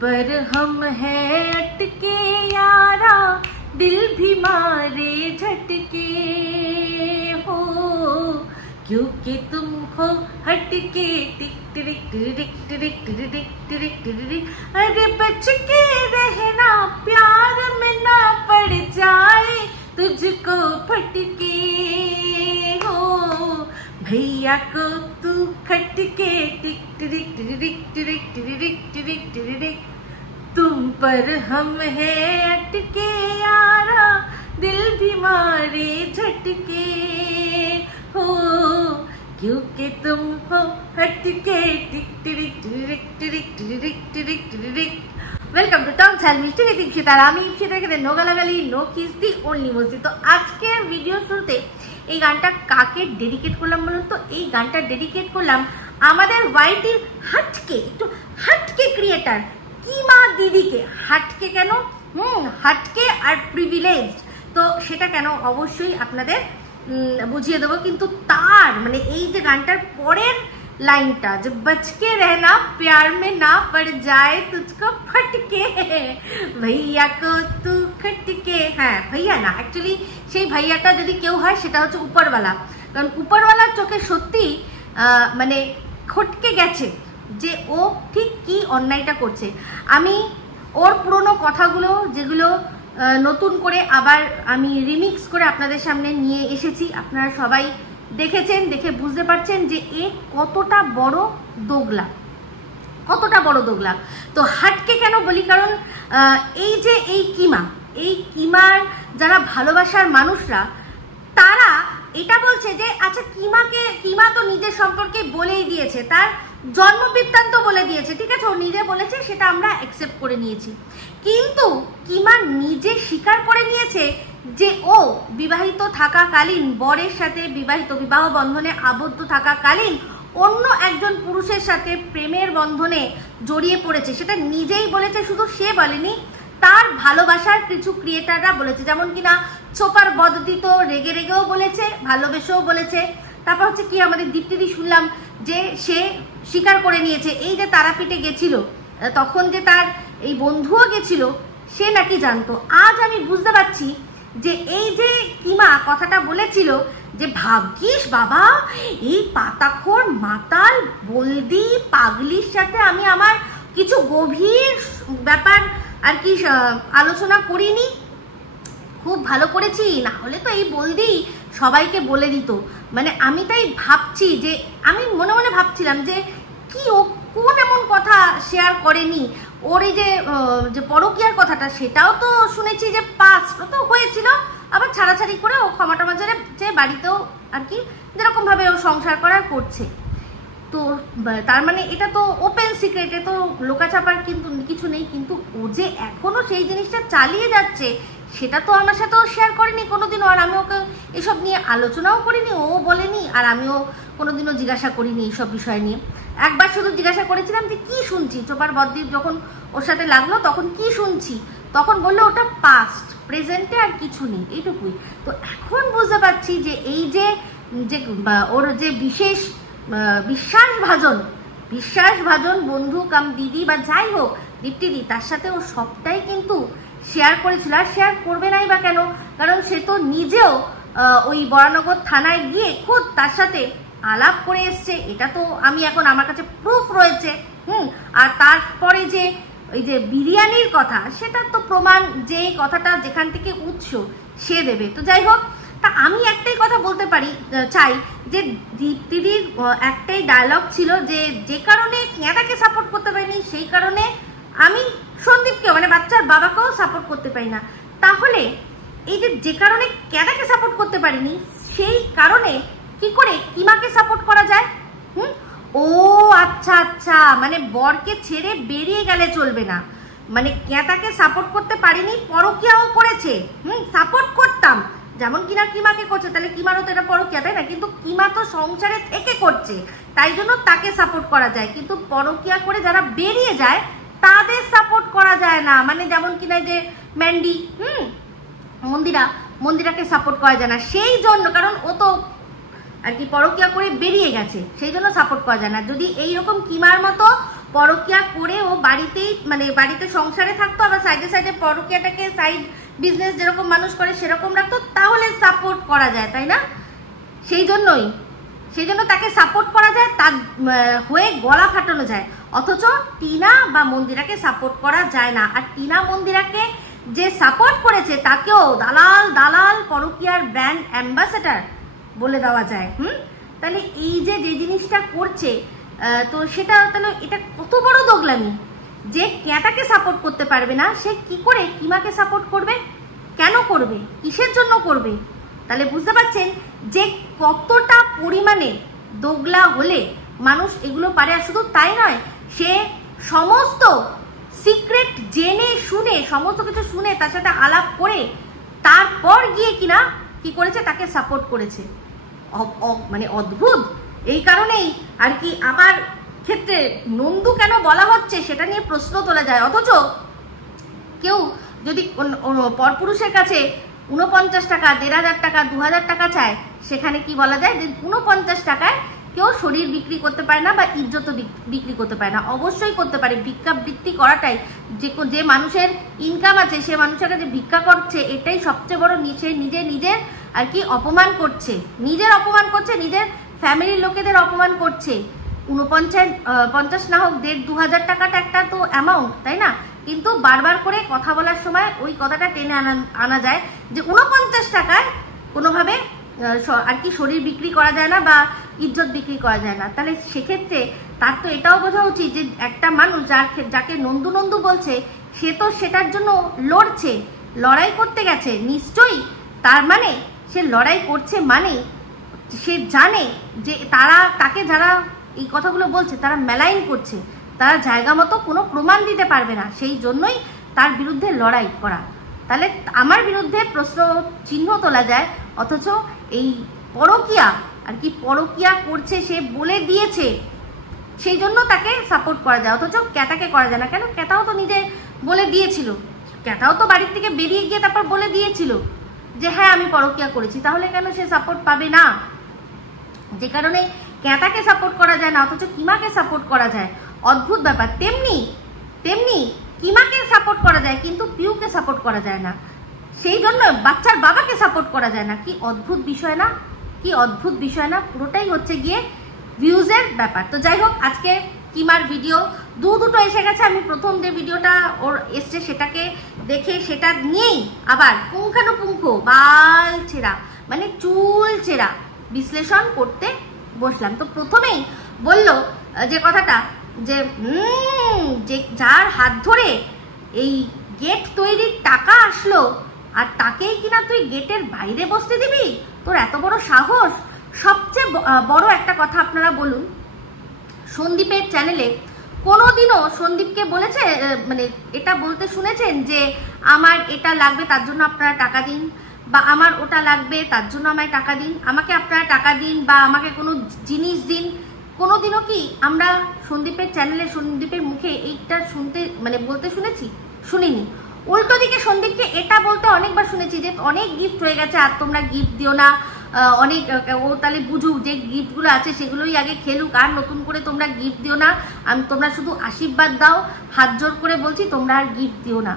पर हम हैं अटके यारा, दिल भी मारे झटके हो, क्योंकि तुम हो हटके। टिक टिरिक टिरिक टिरिक टिरिक टिरिक टिरिक। अरे बच के रहना, प्यार में ना पड़ जाए तुझको फटके हो, भैया को तू खटके। टिक टिरिक टिरिक टिरिक टिरिक टिरिक टिरिक। तुम पर हम हैं अटके यारा, दिल भी मारे झटके हो, क्योंकि तुम हो हटके। टिक Tirik Tirik Tirik Tirik Tirik Tirik. Welcome to Tom ঝাল মিষ্টি with ইপসিতা। আর আমি ইপসিতা, এখানে নো গালাগালি, নো কিস, দি অনলি মস্তি। তো আজকের ভিডিও শুরুতে এই গানটা কাকে ডেডিকেট করলাম বলুন তো? এই গানটা ডেডিকেট করলাম আমাদের ওয়াইটির হাটকে, একটু হাটকে ক্রিয়েটার কিমা দিদিকে। হাটকে কেন? হাটকে আর প্রিভিলেজড, তো সেটা কেন অবশ্যই আপনাদের বুঝিয়ে দেবো। কিন্তু তার মানে এই যে গানটার পরের লাইনটা, যে বচকে रहना प्यार में ना पड़ जाए तुझको फटके, भैया को तू खटके। হ্যাঁ, ভাইয়া না, অ্যাকচুয়ালি সেই ভাইয়াটা যদি কেউ হয় সেটা হচ্ছে উপরওয়ালা। কারণ উপরওয়ালার চোখে সত্যি মানে খটকে গেছে যে ও ঠিক কি অন্যায়টা করছে। আমি ওর পুরনো কথাগুলো যেগুলো নতুন করে আবার আমি রিমিক্স করে আপনাদের সামনে নিয়ে এসেছি, আপনারা সবাই দেখেছেন, দেখে বুঝতে পারছেন যে এ কতটা বড় দোগলা, কতটা বড় দোগলা। তো হাটকে কেন বলি? কারণ এই যে এই কিমার যারা ভালোবাসার মানুষরা, তারা এটা বলছে যে আচ্ছা কিমা তো নিজের সম্পর্কে বলেই দিয়েছে, তার জন্ম বৃত্তান্ত বলে দিয়েছে, ঠিক আছে, ও নিজে বলেছে, সেটা আমরা অ্যাকসেপ্ট করে নিয়েছি। কিন্তু কিমা নিজে স্বীকার করে নিয়েছে যে ও বিবাহিত থাকাকালীন, বরের সাথে বিবাহ বন্ধনে আবদ্ধ থাকাকালীন অন্য একজন পুরুষের সাথে প্রেমের বন্ধনে জড়িয়ে পড়েছে। সেটা নিজেই বলেছে, শুধু সে বলেনি, তার ভালোবাসার কিছু ক্রিয়েটাররা বলেছে। যেমন কিনা চোপার বদদি তো রেগে রেগেও বলেছে, ভালোবেসেও বলেছে। তারপর হচ্ছে কি আমাদের দীপ্তিদি শুনলাম যে সে স্বীকার করে নিয়েছে। এই যে তারাপীঠে গেছিল, তখন যে তার এই বন্ধুও গেছিল, সে নাকি জানতো। আজ আমি বুঝতে পারছি যে এই যে কিমা কথাটা বলেছিল যে ভাগ্যিস বাবা এই পাতাখোর মাতাল বলদি পাগলির সাথে আমি আমার কিছু গভীর ব্যাপার আর কি আলোচনা করিনি, খুব ভালো করেছি, না হলে তো এই বলদি সবাইকে বলে দিত। মানে আমি তাই ভাবছি যে আমি মনে মনে ভাবছিলাম যে কি ও কোন এমন কথা শেয়ার করেনি। ওর এই যে পরকীয়ার কথাটা, সেটাও তো শুনেছি যে পাস্ট তো হয়েছিল, আবার ছাড়াছাড়ি করে ও ক্ষমা টমা যে বাড়িতেও আর কি যেরকম ভাবে ও সংসার করার করছে। তো তার মানে এটা তো ওপেন সিক্রেট, এ তো লোকাচাপার কিন্তু কিছু নেই। কিন্তু ও যে এখনো সেই জিনিসটা চালিয়ে যাচ্ছে, সেটা তো আমার সাথেও শেয়ার করেনি কোনোদিনও, আর আমি ওকে এসব নিয়ে আলোচনাও করিনি, ও বলেনি, আর আমিও কোনোদিনও জিজ্ঞাসা করিনি এইসব বিষয় নিয়ে। একবার শুধু জিজ্ঞাসা করেছিলাম যে কি শুনছি, চোপার বদ্বীপ যখন ওর সাথে লাগলো তখন কি শুনছি, তখন বললো ওটা পাস্ট, প্রেজেন্টে আর কিছু নেই, এইটুকুই। তো এখন বুঝতে পারছি যে এই যে ওর যে বিশেষ বিশ্বাসভাজন বন্ধু কাম দিদি বা যাই হোক দীপ্তিদি, তার সাথে ও সবটাই কিন্তু শেয়ার করেছিল। আর শেয়ার করবে নাই বা কেন? কারণ সে তো নিজেও ওই বরানগর থানায় গিয়ে খুদ তার সাথে আলাপ করে এসছে, এটা তো আমি এখন আমার কাছে প্রুফ রয়েছে। আর তারপরে যে ওই যে বিরিয়ানির কথা, সেটা তো প্রমাণ, যে কথাটা যেখান থেকে উৎস সে দেবে। তো যাই হোক, তা আমি একটাই কথা বলতে চাই যে দীপ্তিদির একটাই ডায়লগ ছিল যে কারণে কেঁদাকে সাপোর্ট করতে পারিনি, সেই কারণে আমি সন্দীপকেও মানে বাচ্চার বাবাকেও সাপোর্ট করতে পারি না। তাহলে এই যে কারণে কেঁদাকে সাপোর্ট করতে পারিনি, সেই কারণে কি করে কিমাকে সাপোর্ট করা যায়? ও আচ্ছা, মানে বরকে ছেড়ে বেরিয়ে গেলে চলবে না, মানে কেঁদাকে সাপোর্ট করতে পারিনি, পরকীয়াও করেছে। সাপোর্ট করতাম যেমন কিনা কিমাকে করছে, তাহলে কিমারও তো এটা পরকীয়া, তাই না? কিন্তু কিমা তো সংসারে থেকে করছে, তাই জন্য তাকে সাপোর্ট করা যায়। কিন্তু পরকীয়া করে যারা বেরিয়ে যায় তাদের সাপোর্ট করা যায় না। মানে যেমন কিনা যে ম্যান্ডি, মন্দিরাকে সাপোর্ট করা যায় না, সেই জন্য, কারণ ও তো আর কি পরকীয়া করে বেরিয়ে গেছে, সেই জন্য সাপোর্ট করা যায় না। যদি এইরকম কিমার মতো পরকিয়া করে ও বাড়িতেই মানে বাড়িতে সংসারে থাকতো, আবার সাইডে সাইডে পরকিয়াটাকে সাইড বিজনেস যেরকম মানুষ করে সেরকম রাখতো, তাহলে সাপোর্ট করা যায়, তাই না? সেই জন্য তাকে সাপোর্ট করা যায়, তার হয়ে গলা ফাটানো যায়। অথচ টিনা বা মন্দিরাকে সাপোর্ট করা যায় না। আর টিনা মন্দিরাকে যে সাপোর্ট করেছে তাকেও দালাল পরকিয়ার ব্র্যান্ড অ্যাম্বাসেডার বলে দেওয়া যায়। তাহলে এই যে জিনিসটা করছে, তো সেটা তাহলে এটা কত বড় দোগলামি। যে ক্যাটাকে সাপোর্ট করতে পারবে না, সে কি করে কিমাকে সাপোর্ট করবে? কেন করবে? কিসের জন্য করবে? তাহলে বুঝতে পারছেন যে কতটা পরিমাণে দোগলা হলে মানুষ এগুলো পারে। আর শুধু তাই নয়, সে সমস্ত সিক্রেট জেনে শুনে, সমস্ত কিছু শুনে, তার সাথে আলাপ করে তারপর গিয়ে কিনা কি করেছে, তাকে সাপোর্ট করেছে। মানে অদ্ভুত। এই কারণেই আর কি আমার ক্ষেত্রে নন্দু কেন বলা হচ্ছে সেটা নিয়ে প্রশ্ন তোলা যায়। অথচ কেউ যদি পরপুরুষের কাছে 49 টাকা, 1500 টাকা, 2000 টাকা চায়, সেখানে কি বলা যায় যে 49 টাকায় কেউ শরীর বিক্রি করতে পারে না বা ইজ্জত বিক্রি করতে পারে না। অবশ্যই করতে পারে। ভিক্ষাবৃত্তি করাটাই, যে মানুষের ইনকাম আছে সে মানুষের কাছে ভিক্ষা করছে, এটাই সবচেয়ে বড়। নিজের আর কি অপমান করছে, নিজের ফ্যামিলির লোকেদের অপমান করছে। 49 না হোক 1500-2000 টাকাটা একটা তো অ্যামাউন্ট, তাই না? কিন্তু বারবার করে কথা বলার সময় ওই কথাটা টেনে আনা যায় যে 49 টাকায় কোনোভাবে আর কি শরীর বিক্রি করা যায় না বা ইজ্জত বিক্রি করা যায় না। তাহলে সেক্ষেত্রে তার তো এটাও বোঝা উচিত যে একটা মানুষ যাকে নন্দু বলছে, সে তো সেটার জন্য লড়ছে, লড়াই করতে গেছে নিশ্চয়ই। তার মানে সে লড়াই করছে, মানে সে জানে যে তাকে যারা এই কথাগুলো বলছে তারা মেলাইন করছে, তারা জায়গা মতো কোনো প্রমাণ দিতে পারবে না, সেই জন্যই তার বিরুদ্ধে লড়াই করা। তাহলে আমার বিরুদ্ধে প্রশ্ন চিহ্ন তোলা যায়। অথচ এই পরকিয়া করছে, সে বলে দিয়েছে, সেই জন্য তাকে সাপোর্ট করা যায়। অথচ ক্যাটাকে করা যায় না। কেন? ক্যাটাও তো নিজে বলে দিয়েছিল, ক্যাটাও তো বাড়ির থেকে বেরিয়ে গিয়ে তারপর বলে দিয়েছিল যে হ্যাঁ আমি পরকিয়া করেছি। তাহলে কেন সে সাপোর্ট পাবে না? যে কারণে ক্যাটাকে সাপোর্ট করা যায় না, অথচ কিমাকে সাপোর্ট করা যায়। অদ্ভুত ব্যাপার। তেমনি কিমাকে সাপোর্ট করা যায় কিন্তু পিউকে সাপোর্ট করা যায় না। সেই জন্য বাচ্চার বাবাকে সাপোর্ট করা যায় না। কি অদ্ভুত বিষয় না? পুরোটাই হচ্ছে গিয়ে ভিউজের ব্যাপার। তো যাই হোক, আজকে কিমার ভিডিও দুটো এসে গেছে। আমি প্রথম যে ভিডিওটা ওর এসছে সেটাকে দেখে সেটা নিয়েই আবার পুঙ্খানুপুঙ্খ বাল ছেঁড়া মানে চুল ছেঁড়া বিশ্লেষণ করতে বসলাম। তো প্রথমেই বলল যে কথাটা যে যার হাত ধরে এই গেট তৈরির টাকা আসলো আর তাকেই কিনা তুই গেটের বাইরে বসতে দিবি? তোর এত বড় সাহস! সবচেয়ে বড় একটা কথা আপনারা বলুন, সন্দীপের চ্যানেলে কোনোদিনও সন্দীপকে বলেছে, মানে এটা বলতে শুনেছেন যে আমার এটা লাগবে তার জন্য আপনারা টাকা দিন, বা আমার ওটা লাগবে তার জন্য আমায় টাকা দিন, আমাকে আপনারা টাকা দিন, বা আমাকে কোনো জিনিস দিন? কোনোদিনও কি আমরা সন্দীপের চ্যানেলে সন্দীপের মুখে এইটা বলতে শুনেছি? শুনিনি। উল্টো দিকে সন্দীপকে এটা বলতে অনেকবার শুনেছি যে অনেক গিফট হয়ে গেছে আর তোমরা গিফট দিও না, অনেক ও তাহলে বুঝুক যে গিফটগুলো আছে সেগুলোই আগে খেলুক, আর নতুন করে তোমরা গিফট দিও না, তোমরা শুধু আশীর্বাদ দাও, হাত জোর করে বলছি তোমরা আর গিফট দিও না।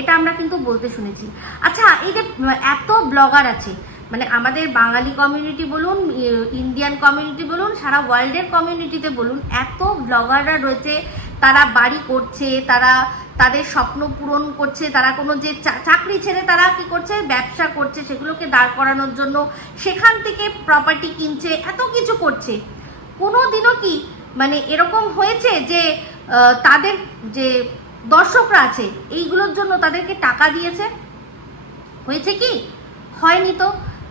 এটা আমরা কিন্তু বলতে শুনেছি। আচ্ছা, এই যে এত ব্লগার আছে, মানে আমাদের বাঙালি কমিউনিটি বলুন, ইন্ডিয়ান কমিউনিটি বলুন, সারা ওয়ার্ল্ডের কমিউনিটিতে বলুন, এত ব্লগাররা রয়েছে, তারা বাড়ি করছে, তারা তাদের স্বপ্ন পূরণ করছে, তারা কোনো যে চাকরি ছেড়ে তারা কি করছে, ব্যবসা করছে, সেগুলোকে দাঁড় করানোর জন্য সেখান থেকে প্রপার্টি কিনছে, এত কিছু করছে। কোনোদিনও কি মানে এরকম হয়েছে যে তাদের যে দর্শকরা আছে এইগুলোর জন্য তাদেরকে টাকা দিয়েছে? হয়েছে কি? হয়নি তো।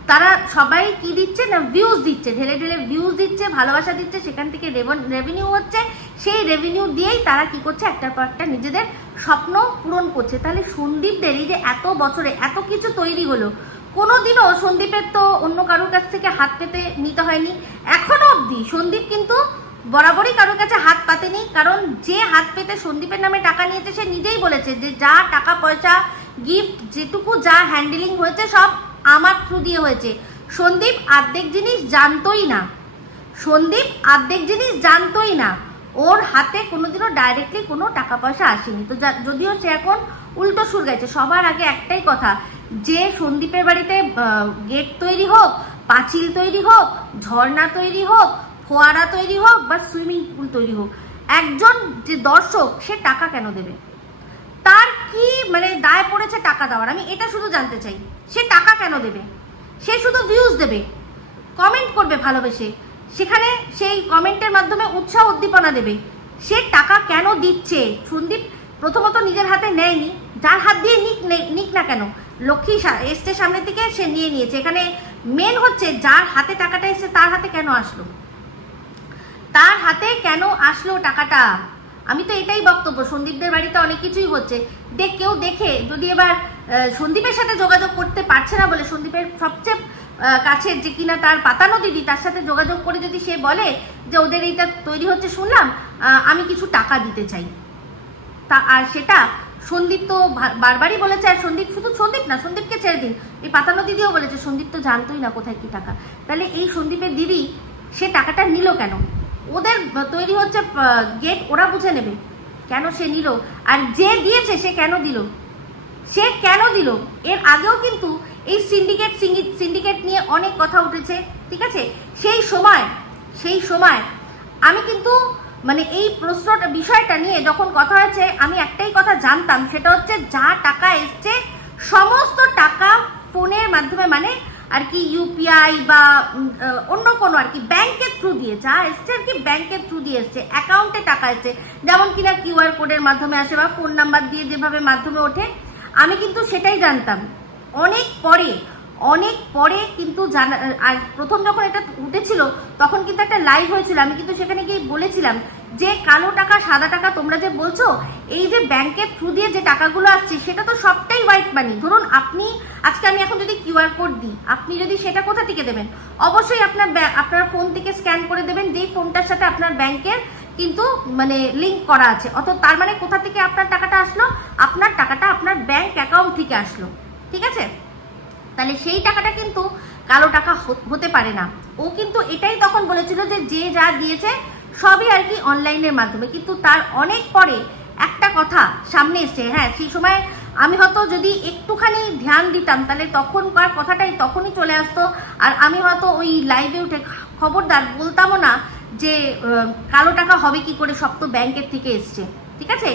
তারা সবাই কি দিচ্ছে না, ভিউজ দিচ্ছে, ঢেলে ঢেলে ভিউজ দিচ্ছে, ভালোবাসা দিচ্ছে, সেখান থেকে রেভিনিউ হচ্ছে, সেই রেভিনিউ দিয়েই তারা কি করছে, একটার পর একটা নিজেদের স্বপ্ন পূরণ করছে। তাহলে সন্দীপদের এই যে এত বছরে এত কিছু তৈরি হলো, কোনোদিনও সন্দীপের তো অন্য কারোর কাছ থেকে হাত পেতে নিতে হয়নি। এখনো অবধি সন্দীপ কিন্তু বরাবরই কারোর কাছে হাত পাতেনি, কারণ যে হাত পেতে সন্দীপের নামে টাকা নিয়েছে সে নিজেই বলেছে যে যা টাকা পয়সা গিফট যেটুকু যা হ্যান্ডেলিং হয়েছে সব আমার থ্রু দিয়ে হয়েছে। সন্দীপ অর্ধেক জিনিস জানতোই না, ওর হাতে কোনোদিনও ডাইরেক্টলি কোনো টাকা পয়সা আসেনি। তো যদিও সে এখন উল্টো সুর গেছে। সবার আগে একটাই কথা, যে সন্দীপের বাড়িতে গেট তৈরি হোক, পাঁচিল তৈরি হোক, ঝর্ণা তৈরি হোক, ফোয়ারা তৈরি হোক বা সুইমিং পুল তৈরি হোক, একজন যে দর্শক সে টাকা কেন দেবে? তার কি মানে দায় পড়েছে টাকা দেওয়ার? আমি এটা শুধু জানতে চাই, সে টাকা কেন দেবে? সে শুধু ভিউজ দেবে, কমেন্ট করবে ভালোবেসে, সেখানে সেই কমেন্টের মাধ্যমে উৎসাহ উদ্দীপনা দেবে। সে টাকা কেন দিচ্ছে? সন্দীপ প্রথমত নিজের হাতে নেয়নি, যার হাত দিয়ে নিক না কেন, লক্ষ্মী এসছে সামনের দিকে, সে নিয়ে নিয়েছে। এখানে মেন হচ্ছে যার হাতে টাকাটা এসছে তার হাতে কেন আসলো, তার হাতে কেন আসলো টাকাটা? আমি তো এটাই বক্তব্য। সন্দীপদের বাড়িতে অনেক কিছুই হচ্ছে, কেউ দেখে যদি এবার সন্দীপের সাথে যোগাযোগ করতে পারছে না বলে, সন্দীপের সবচেয়ে কাছের যে কিনা তার পাতানো দিদি, তার সাথে যোগাযোগ করে যদি সে বলে যে ওদের এইটা তৈরি হচ্ছে শুনলাম, আমি কিছু টাকা দিতে চাই, তা আর সেটা সন্দীপ তো বারবারই বলেছে। আর সন্দীপ শুধু সন্দীপ না, সন্দীপকে ছেড়ে দিন, এই পাতানো দিদিও বলেছে সন্দীপ তো জানতোই না কোথায় কি টাকা। তাহলে এই সন্দীপের দিদি সে টাকাটা নিল কেন? ওদের তৈরি হচ্ছে গেট, ওরা বুঝে নেবে, কেন সে নিল? আর যে দিয়েছে সে কেন দিল? সে কেন দিল? এর আগেও কিন্তু এই সিন্ডিকেট নিয়ে অনেক কথা উঠেছে, ঠিক আছে? সেই সময় আমি কিন্তু মানে এই প্রশ্নটা বিষয়টা নিয়ে যখন কথা হয়েছে, আমি একটাই কথা জানতাম, সেটা হচ্ছে যা টাকা এসছে সমস্ত টাকা ফোনের মাধ্যমে, মানে আর কি ইউপিআই বা অন্য কোনো আর কি ব্যাংকের থ্রু দিয়ে যা এসছে আর কি, ব্যাংকের থ্রু দিয়ে এসছে, অ্যাকাউন্টে টাকা এসছে, যেমন কিনা কিউআর কোডের মাধ্যমে আসে বা ফোন নাম্বার দিয়ে যেভাবে মাধ্যমে ওঠে। আমি কিন্তু সেটাই জানতাম। অনেক পরে কিন্তু আর প্রথম যখন এটা উঠেছিল তখন কিন্তু একটা লাইভ হয়েছিল, আমি কিন্তু সেখানে গিয়ে বলেছিলাম যে কালো টাকা সাদা টাকা তোমরা যে বলছো, এই যে ব্যাংকের থ্রু দিয়ে যে টাকাগুলো আসছে সেটা তো সবটাই হোয়াইট মানি। ধরুন আপনি আজকে আমি এখন যদি কিউআর কোড দিই, আপনি যদি সেটা কোথা থেকে দেবেন? অবশ্যই আপনার ফোন থেকে স্ক্যান করে দেবেন, যেই ফোনটার সাথে আপনার ব্যাংকের কিন্তু মানে লিঙ্ক করা আছে। অর্থাৎ তার মানে কোথা থেকে আপনার টাকাটা আসলো? আপনার টাকাটা আপনার ব্যাংক অ্যাকাউন্ট থেকে আসলো, ঠিক আছে? তাহলে সেই টাকাটা কিন্তু কালো টাকা হতে পারে না। ও কিন্তু এটাই তখন বলেছিল যে যা দিয়েছে সবই আর কি অনলাইনের মাধ্যমে। কিন্তু তার অনেক পরে একটা কথা সামনে এসছে। হ্যাঁ, সেই সময় আমি হয়তো যদি একটুখানি ধ্যান দিতাম তাহলে তখনকার কথাটাই তখনই চলে আসতো, আর আমি হয়তো ওই লাইভে উঠে খবরদার বলতামও না যে কালো টাকা হবে কি করে, সব তো ব্যাংকের থেকে এসছে, ঠিক আছে?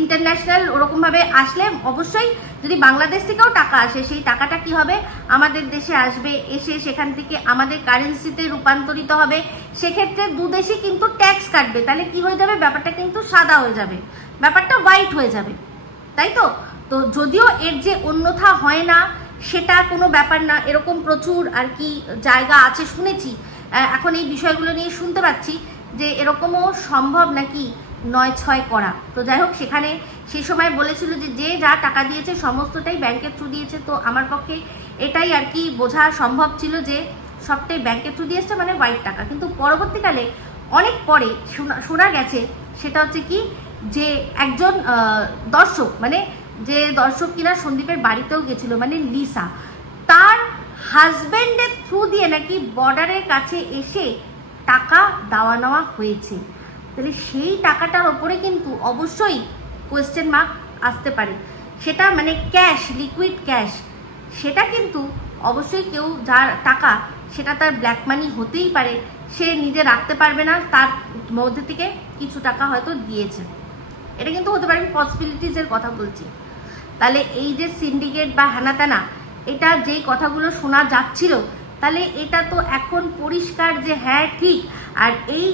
ইন্টারন্যাশনাল ওরকম ভাবে আসলে অবশ্যই যদি বাংলাদেশ থেকেও টাকা আসে, সেই টাকাটা কি হবে? আমাদের দেশে আসবে, এসে সেখান থেকে আমাদের কারেন্সিতে রূপান্তরিত হবে। সেক্ষেত্রে দু দেশই কিন্তু ট্যাক্স কাটবে। তাহলে কি হয়ে যাবে? ব্যাপারটা কিন্তু সাদা হয়ে যাবে, ব্যাপারটা হোয়াইট হয়ে যাবে, তাই তো? তো যদিও এর যে অন্যথা হয় না সেটা কোনো ব্যাপার না, এরকম প্রচুর আর কি জায়গা আছে শুনেছি। এখন এই বিষয়গুলো নিয়ে শুনতে পাচ্ছি যে এরকমও সম্ভব নাকি 9-6 করা। তো যাই হোক, সেখানে সেই সময় বলেছিল যে যা টাকা দিয়েছে সমস্তটাই ব্যাংকের থ্রু দিয়েছে। তো আমার পক্ষে এটাই আর কি বোঝা সম্ভব ছিল যে সবটাই ব্যাংকের থ্রু দিয়েছে, মানে হোয়াইট টাকা। কিন্তু পরবর্তীকালে অনেক পরে শোনা গেছে সেটা হচ্ছে কি, যে একজন দর্শক, মানে যে দর্শক কিনা সন্দীপের বাড়িতেও গেছিল, মানে লিসা, তার হাজবেন্ডের থ্রু দিয়ে নাকি বর্ডারের কাছে এসে টাকা দেওয়া নেওয়া হয়েছে। তাহলে সেই টাকাটার ওপরে কিন্তু অবশ্যই কোয়েশ্চেন মার্ক আসতে পারে। সেটা মানে ক্যাশ, লিকুইড ক্যাশ, সেটা কিন্তু অবশ্যই কেউ যার টাকা সেটা তার ব্ল্যাক মানি হতেই পারে, সে নিজে রাখতে পারবে না, তার মধ্যে থেকে কিছু টাকা হয়তো দিয়েছে, এটা কিন্তু হতে পারে। পসিবিলিটিসের কথা বলছি। তাহলে এই যে সিন্ডিকেট বা হ্যানাত্যানা, এটা যেই কথাগুলো শোনা যাচ্ছিল, তাহলে এটা তো এখন পরিষ্কার যে হ্যাঁ ঠিক। আর এই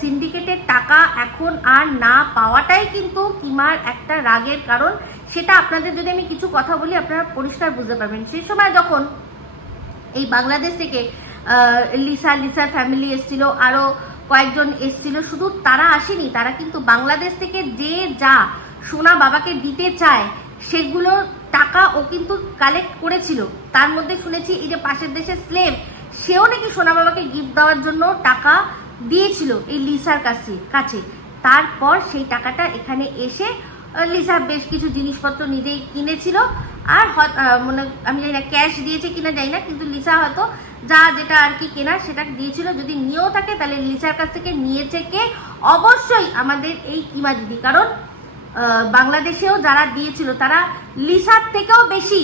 সিন্ডিকেটের টাকা এখন আর না পাওয়াটাই কিন্তু কিমার একটা রাগের কারণ। সেটা আপনাদের যদি আমি কিছু কথা বলি আপনারা পরিষ্কার বুঝতে পারবেন। সেই সময় যখন এই বাংলাদেশ থেকে লিসার ফ্যামিলি এসছিল, আরো কয়েকজন এসছিল, শুধু তারা আসেনি, তারা কিন্তু বাংলাদেশ থেকে যে যা সোনা বাবাকে দিতে চায় সেগুলো টাকা ও কিন্তু কালেক্ট করেছিল। তার মধ্যে শুনেছি এই যে পাশের দেশের স্লেভ, সেও নাকি সোনা বাবাকে গিফট দেওয়ার জন্য টাকা দিয়েছিল এই লিসার কাছে। তারপর সেই টাকাটা এখানে এসে লিসা বেশ কিছু জিনিসপত্র নিজেই কিনেছিল, আর মানে আমি জানি না ক্যাশ দিয়েছে কিনা জানি না, কিন্তু লিসা হয়তো যেটা আর কি কেনার সেটা দিয়েছিল। যদি নিয়েও থাকে তাহলে লিসার কাছ থেকে নিয়েছে কে? অবশ্যই আমাদের এই কিমা দিদি। কারণ বাংলাদেশেও যারা দিয়েছিল তারা লিসার থেকেও বেশি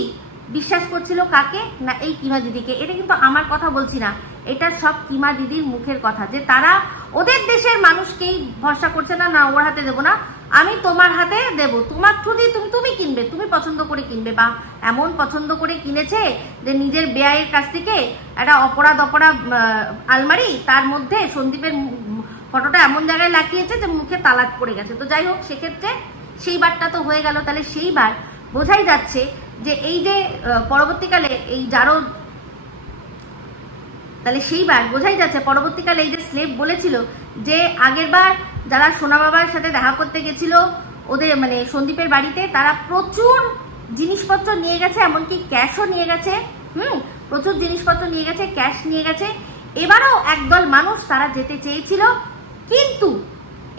বিশ্বাস করছিল কাকে? না এই কিমা দিদিকে। এটা কিন্তু আমার কথা বলছি না, এটা সব কিমা দিদির মুখের কথা, যে তারা ওদের দেশের মানুষকেই ভরসা করছে না। না ওর হাতে দেবো না, আমি তোমার হাতে দেব, তোমার থ্রু দিয়ে তুমি কিনবে, তুমি পছন্দ করে কিনবে। বা এমন পছন্দ করে কিনেছে যে নিজের বেয়াইয়ের কাছ থেকে একটা অপরাধ আলমারি, তার মধ্যে সন্দীপের ফটোটা এমন জায়গায় লাগিয়েছে যে মুখে তালাক পড়ে গেছে। তো যাই হোক, সেক্ষেত্রে সেইবারটা তো হয়ে গেল। তাহলে সেইবার বোঝাই যাচ্ছে যে এই যে পরবর্তীকালে এই জারদ, তাহলে সেইবার বোঝাই যাচ্ছে পরবর্তীকালে এই যে স্লেভ বলেছিল যে আগের বার যারা সোনা বাবার সাথে দেখা করতে গেছিল ওদের মানে সন্দীপের বাড়িতে, তারা প্রচুর জিনিসপত্র নিয়ে গেছে, এমনকি ক্যাশও নিয়ে গেছে। প্রচুর জিনিসপত্র নিয়ে গেছে, ক্যাশ নিয়ে গেছে। এবারও একদল মানুষ তারা যেতে চেয়েছিল, কিন্তু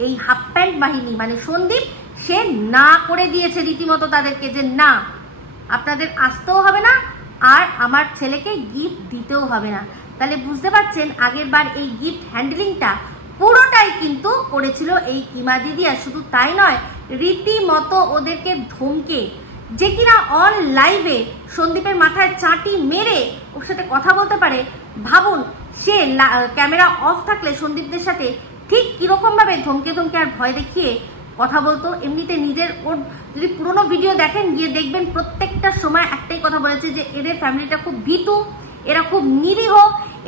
এই হাফ প্যান্ট বাহিনী মানে সন্দীপ সে না করে দিয়েছে রীতিমতো তাদেরকে, যে না আপনাদের আসতেও হবে না, আর আমার ছেলেকে গিফট দিতেও হবে না। তাহলে বুঝতে পারছেন আগের বার এই গিফট হ্যান্ডলিংটা পুরোটাই কিন্তু করেছিল এই কিমা দিদি। আর শুধু তাই নয়, রীতিমতো ওদেরকে ধমকে, যে কিনা অন লাইভে সন্দীপের মাথায় চাটি মেরে ওর সাথে কথা বলতে পারে। ভাবুন সে ক্যামেরা অফ থাকলে সন্দীপদের সাথে ঠিক কিরকম ভাবে ধমকে ধমকে আর ভয় দেখিয়ে কথা বলতো। এমনিতে নিজের ওর যদি পুরোনো ভিডিও দেখেন, গিয়ে দেখবেন প্রত্যেকটা সময় একটাই কথা বলেছে যে এদের ফ্যামিলিটা খুব ভীতু, এরা খুব নিরীহ,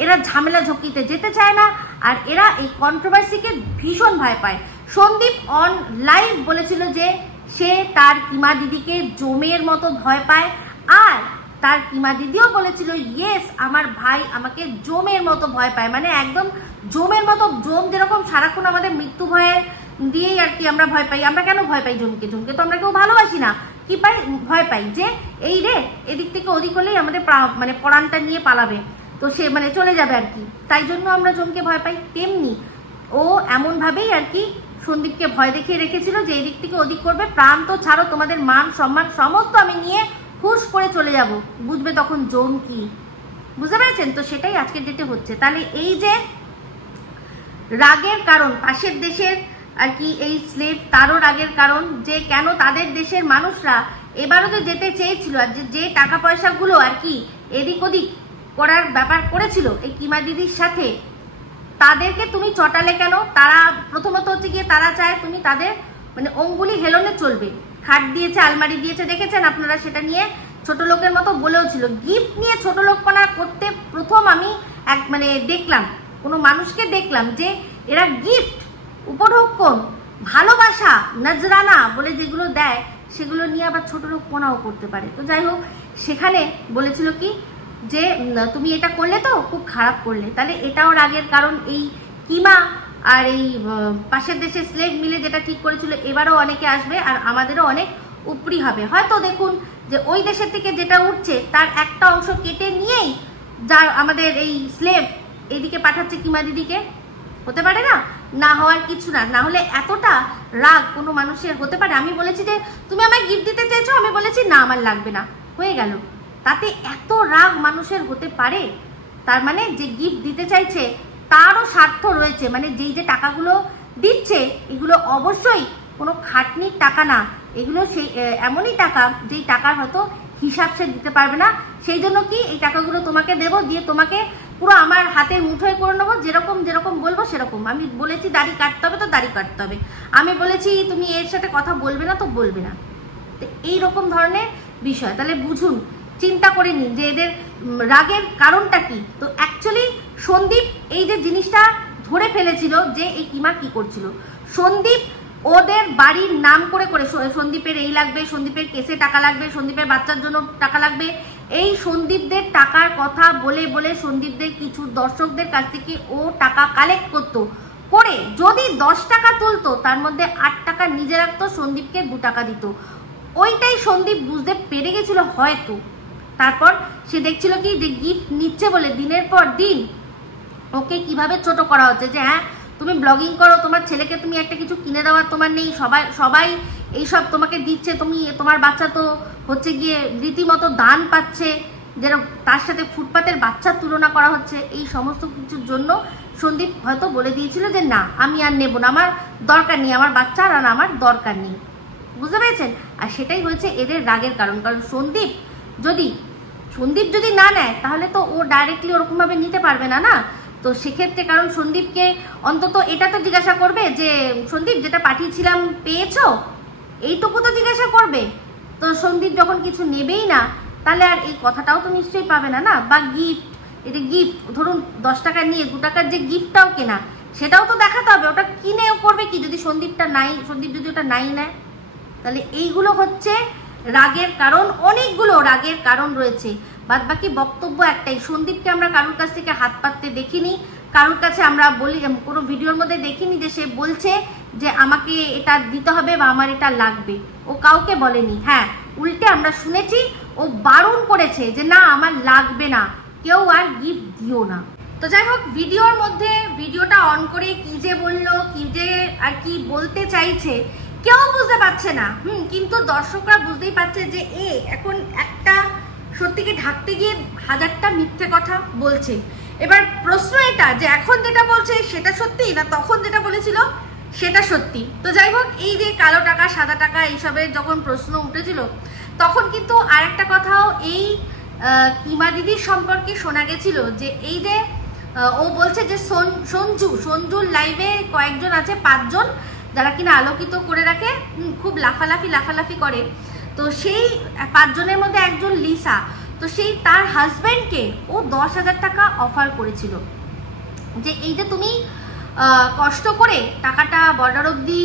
এরা ঝামেলা ঝক্কিতে যেতে চায় না, আর এরা এই কন্ট্রোভার্সিকে ভীষণ ভয় পায়। সন্দীপ অন লাইভ বলেছিল যে সে তার কিমা দিদিকে জমের মতো ভয় পায়, আর তার কিমা দিদিও বলেছিল ইয়েস আমার ভাই আমাকে জমের মতো ভয় পায়। মানে একদম জমের মতো, জম যেরকম সারাক্ষণ আমাদের মৃত্যু ভয়ে দিয়েই আর কি আমরা ভয় পাই। আমরা কেন ভয় পাই জমকে? জমকে তো আমরা কেউ ভালোবাসি না, কি পাই? ভয় পাই যে এই রে এদিক থেকে ওদিক হলেই আমাদের মানে পরাণটা নিয়ে পালাবে, তো সে মানে চলে যাবে আর কি, তাই জন্য আমরা জমকে ভয় পাই। তেমনি ও এমন ভাবেই আর কি সন্দীপকে ভয় দেখিয়ে রেখেছিল যে এদিক থেকে ওদিক করবে, প্রাণ তো ছাড়ো, তোমাদের মান সম্মান সমস্ত আমি নিয়ে হুশ করে চলে যাব, বুঝবে তখন জম কি। বুঝতে পেরেছেন? তো সেটাই আজকের ডেটে হচ্ছে। তাহলে এই যে রাগের কারণ পাশের দেশের আর কি এই স্লেভ, তারও রাগের কারণ যে কেন তাদের দেশের মানুষরা এবারও তো যেতে চেয়েছিল, আর যে টাকা পয়সাগুলো আর কি এদিক ওদিক করার ব্যাপার করেছিল এই কিমা দিদির সাথে, তাদেরকে তুমি চটালে কেন? তারা প্রথমত হচ্ছে গিয়ে তারা চায় তুমি তাদের মানে অঙ্গুলি হেলনে চলবে। খাট দিয়েছে, আলমারি দিয়েছে, দেখেছেন আপনারা, সেটা নিয়ে ছোট লোকের মতো বলেও ছিল। গিফট নিয়ে ছোট লোকপনা করতে প্রথম আমি মানে দেখলাম, কোনো মানুষকে দেখলাম যে এরা গিফট, উপঢৌকন, ভালোবাসা, নজরানা বলে যেগুলো দেয় সেগুলো নিয়ে আবার ছোট লোকপনাও করতে পারে। তো যাই হোক, সেখানে বলেছিল কি যে তুমি এটা করলে তো খুব খারাপ করলে। তাহলে এটাও রাগের কারণ। এই কিমা আর এই পাশের দেশের স্লেভ মিলে যেটা ঠিক করেছিল, এবারও অনেকে আসবে আর আমাদেরও অনেক উপরি হবে। হয়তো দেখুন যে ওই দেশের থেকে যেটা উঠছে তার একটা অংশ কেটে নিয়েই যার আমাদের এই স্লেভ এইদিকে পাঠাচ্ছে কিমা দিদিকে। হতে পারে না? না হওয়ার কিছু না। না হলে এতটা রাগ কোনো মানুষের হতে পারে? আমি বলেছি যে তুমি আমায় গিফট দিতে চেয়েছো, আমি বলেছি না আমার লাগবে না, হয়ে গেল। তাতে এত রাগ মানুষের হতে পারে? তার মানে যে গিফট দিতে চাইছে তারও স্বার্থ রয়েছে। মানে যেই যে টাকাগুলো দিচ্ছে এগুলো অবশ্যই কোনো খাটনির টাকা না, এগুলো সেই এমনই টাকা যেই টাকার হয়তো হিসাব সে দিতে পারবে না। সেই জন্য কি এই টাকাগুলো তোমাকে দেবো, দিয়ে তোমাকে পুরো আমার হাতের মুঠোয় করে নেবো, যেরকম যেরকম বলবো সেরকম। আমি বলেছি দাড়ি কাটতে হবে তো দাড়ি কাটতে হবে, আমি বলেছি তুমি এর সাথে কথা বলবে না তো বলবে না। তো এইরকম ধরনের বিষয়। তাহলে বুঝুন, চিন্তা করে নিন যে এদের রাগের কারণটা কি। তো অ্যাকচুয়ালি সন্দীপ এই যে জিনিসটা ধরে ফেলেছিল যে এই কিমা কি করছিল, সন্দীপ ওদের বাড়ির নাম করে করে সন্দীপের এই লাগবে, সন্দীপের কেসে টাকা লাগবে, সন্দীপের বাচ্চার জন্য টাকা লাগবে, এই সন্দীপদের টাকার কথা বলে বলে সন্দীপদের কিছু দর্শকদের কাছ থেকে ও টাকা কালেক্ট করতো, করে যদি 10 টাকা তুলতো তার মধ্যে 8 টাকা নিজে রাখতো, সন্দীপকে 2 টাকা দিত। ওইটাই সন্দীপ বুঝতে পেরে গেছিল হয়তো। তারপর সে দেখছিল কি যে গিফট নিচ্ছে বলে দিনের পর দিন ওকে কিভাবে ছোট করা হচ্ছে, যে হ্যাঁ তুমি ব্লগিং করো, তোমার ছেলেকে তুমি একটা কিছু কিনে দেওয়ার তোমার নেই, সবাই এইসব তোমাকে দিচ্ছে, তুমি তোমার বাচ্চা তো হচ্ছে গিয়ে রীতিমতো দান পাচ্ছে, যেরকম তার সাথে ফুটপাতের বাচ্চার তুলনা করা হচ্ছে। এই সমস্ত কিছুর জন্য সন্দীপ হয়তো বলে দিয়েছিল যে না আমি আর নেব না, আমার দরকার নেই, আমার বাচ্চার আর আমার দরকার নেই, বুঝতে পেরেছেন? আর সেটাই হয়েছে এদের রাগের কারণ। কারণ সন্দীপ যদি না নেয় তাহলে তো ও ডাইরেক্টলি ওরকম ভাবে নিতে পারবে না, না? তো সেক্ষেত্রে কারণ সন্দীপকে অন্তত এটা তো জিজ্ঞাসা করবে যে সন্দীপ যেটা পাঠিয়েছিলাম পেয়েছো, এইটুকু তো জিজ্ঞাসা করবে। তো সন্দীপ যখন কিছু নেবেই না তাহলে আর এই কথাটাও তো নিশ্চয়ই পাবে না, না? বা গিফট, এই যে গিফট ধরুন 10 টাকা নিয়ে 2 টাকার যে গিফটটাও কেনা, সেটাও তো দেখাতে হবে। ওটা কিনেও করবে কি যদি সন্দীপ যদি ওটা নাই নেয়? তাহলে এইগুলো হচ্ছে রাগের কারণ, অনেকগুলো রাগের কারণ রয়েছে। বাদ বাকি বক্তব্য একটাই, সন্দীপকে আমরা কারোর কাছ থেকে হাত পাততে দেখিনি, কারোর কাছে আমরা বলি কোনো ভিডিওর মধ্যে দেখিনি যে সে বলছে যে আমাকে এটা দিতে হবে বা আমার এটা লাগবে। ও কাউকে বলেনি। হ্যাঁ, উল্টে আমরা শুনেছি ও বারণ করেছে যে না আমার লাগবে না, কেউ আর গিফট দিও না। তো যাই হোক, ভিডিওর মধ্যে ভিডিওটা অন করে কি যে বললো, কি যে আর কি বলতে চাইছে কেউ বুঝতে পারছে না। কিন্তু দর্শকরা বুঝতেই পারছে যে এখন একটা সত্যিকে ঢাকতে গিয়ে 1000টা মিথ্যে কথা বলছে। এবার প্রশ্ন এটা যে এখন যেটা বলছে সেটা সত্যি না তখন যেটা বলেছিল সেটা সত্যি। তো যাই হোক, এই যে কালো টাকা সাদা টাকা এইসবের যখন প্রশ্ন উঠেছিল তখন কিন্তু আরেকটা কথাও এই কিমা দিদির সম্পর্কে শোনা গেছিল যে এই যে ও বলছে যে সঞ্জুর লাইভে কয়েকজন আছে, 5 জন, যারা কিনা আলোকিত করে রাখে, খুব লাফালাফি করে। তো সেই 5 জনের মধ্যে একজন লিসা, তো সেই তার হাজব্যান্ডকে ও 10,000 টাকা অফার করেছিল যে এই যে তুমি কষ্ট করে টাকাটা বর্ডার অব্দি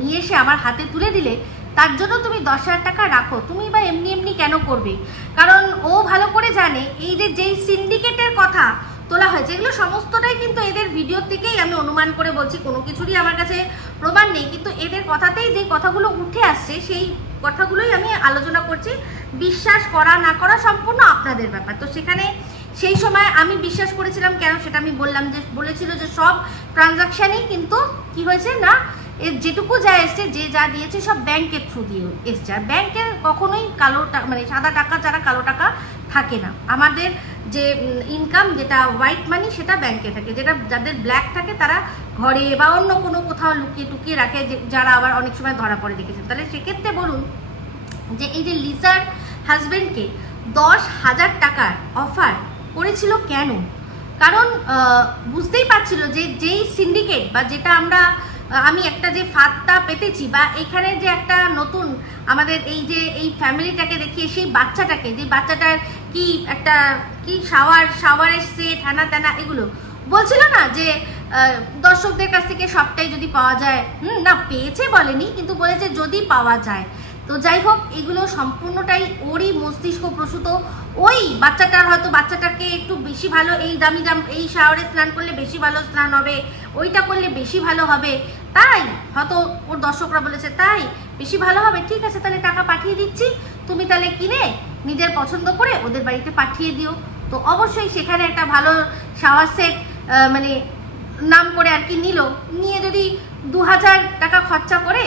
নিয়ে এসে আমার হাতে তুলে দিলে, তার জন্য তুমি 10,000 টাকা রাখো, তুমি বা এমনি কেন করবে? কারণ ও ভালো করে জানে এই যে যেই সিন্ডিকেটের কথা তোলা হয়েছে এগুলো সমস্তটাই কিন্তু এদের ভিডিও থেকেই আমি অনুমান করে বলছি, কোনো কিছুরই আমার কাছে প্রমাণ নেই, কিন্তু এদের কথাতেই যে কথাগুলো উঠে আসছে সেই কথাগুলোই আমি আলোচনা করছি। বিশ্বাস করা না করা সম্পূর্ণ আপনাদের ব্যাপার। তো সেখানে সেই সময় আমি বিশ্বাস করেছিলাম কেন সেটা আমি বললাম, যে বলেছিল যে সব ট্রানজাকশানই কিন্তু কি হয়েছে না, এর যেটুকু যা এসছে, যে যা দিয়েছে সব ব্যাংকের থ্রু দিয়ে এসছে। আর ব্যাংকের কখনোই কালো টাকা মানে সাদা টাকা ছাড়া কালো টাকা থাকে না। আমাদের যে ইনকাম যেটা হোয়াইট মানি সেটা ব্যাংকে থাকে, যেটা যাদের ব্ল্যাক থাকে তারা ঘরে বা অন্য কোনো কোথাও লুকিয়ে রাখে, যারা আবার অনেক সময় ধরা পড়ে দেখেছেন। তাহলে সেক্ষেত্রে বলুন যে এই যে লিসার হাজব্যান্ডকে 10,000 টাকার অফার করেছিল কেন? কারণ বুঝতেই পারছিল যে যেই সিন্ডিকেট বা যেটা আমি একটা যে ফাঁদটা পেতেছি বা এখানে যে একটা নতুন আমাদের এই যে এই ফ্যামিলিটাকে দেখিয়ে সেই বাচ্চাটাকে, যে বাচ্চাটার কি একটা কি শাওয়ারের সেট হ্যানা ত্যানা এগুলো বলছিল না যে দর্শকদের কাছ থেকে সবটাই যদি পাওয়া যায়, না পেয়েছে বলেনি, কিন্তু বলেছে যদি পাওয়া যায়। তো যাই হোক, এগুলো সম্পূর্ণটাই ওরই মস্তিষ্ক প্রসূত। ওই বাচ্চাটাকে একটু বেশি ভালো, এই দামি এই শাওয়ারে স্নান করলে বেশি ভালো স্নান হবে, ওইটা করলে বেশি ভালো হবে, তাই হয়তো ওর দর্শকরা বলেছে তাই বেশি ভালো হবে, ঠিক আছে তাহলে টাকা পাঠিয়ে দিচ্ছি, তুমি তাহলে কিনে নিজের পছন্দ করে ওদের বাড়িতে পাঠিয়ে দিও। তো অবশ্যই সেখানে একটা ভালো শাওয়ার সেট মানে নাম করে আর কি নিয়ে যদি 2,000 টাকা খরচা করে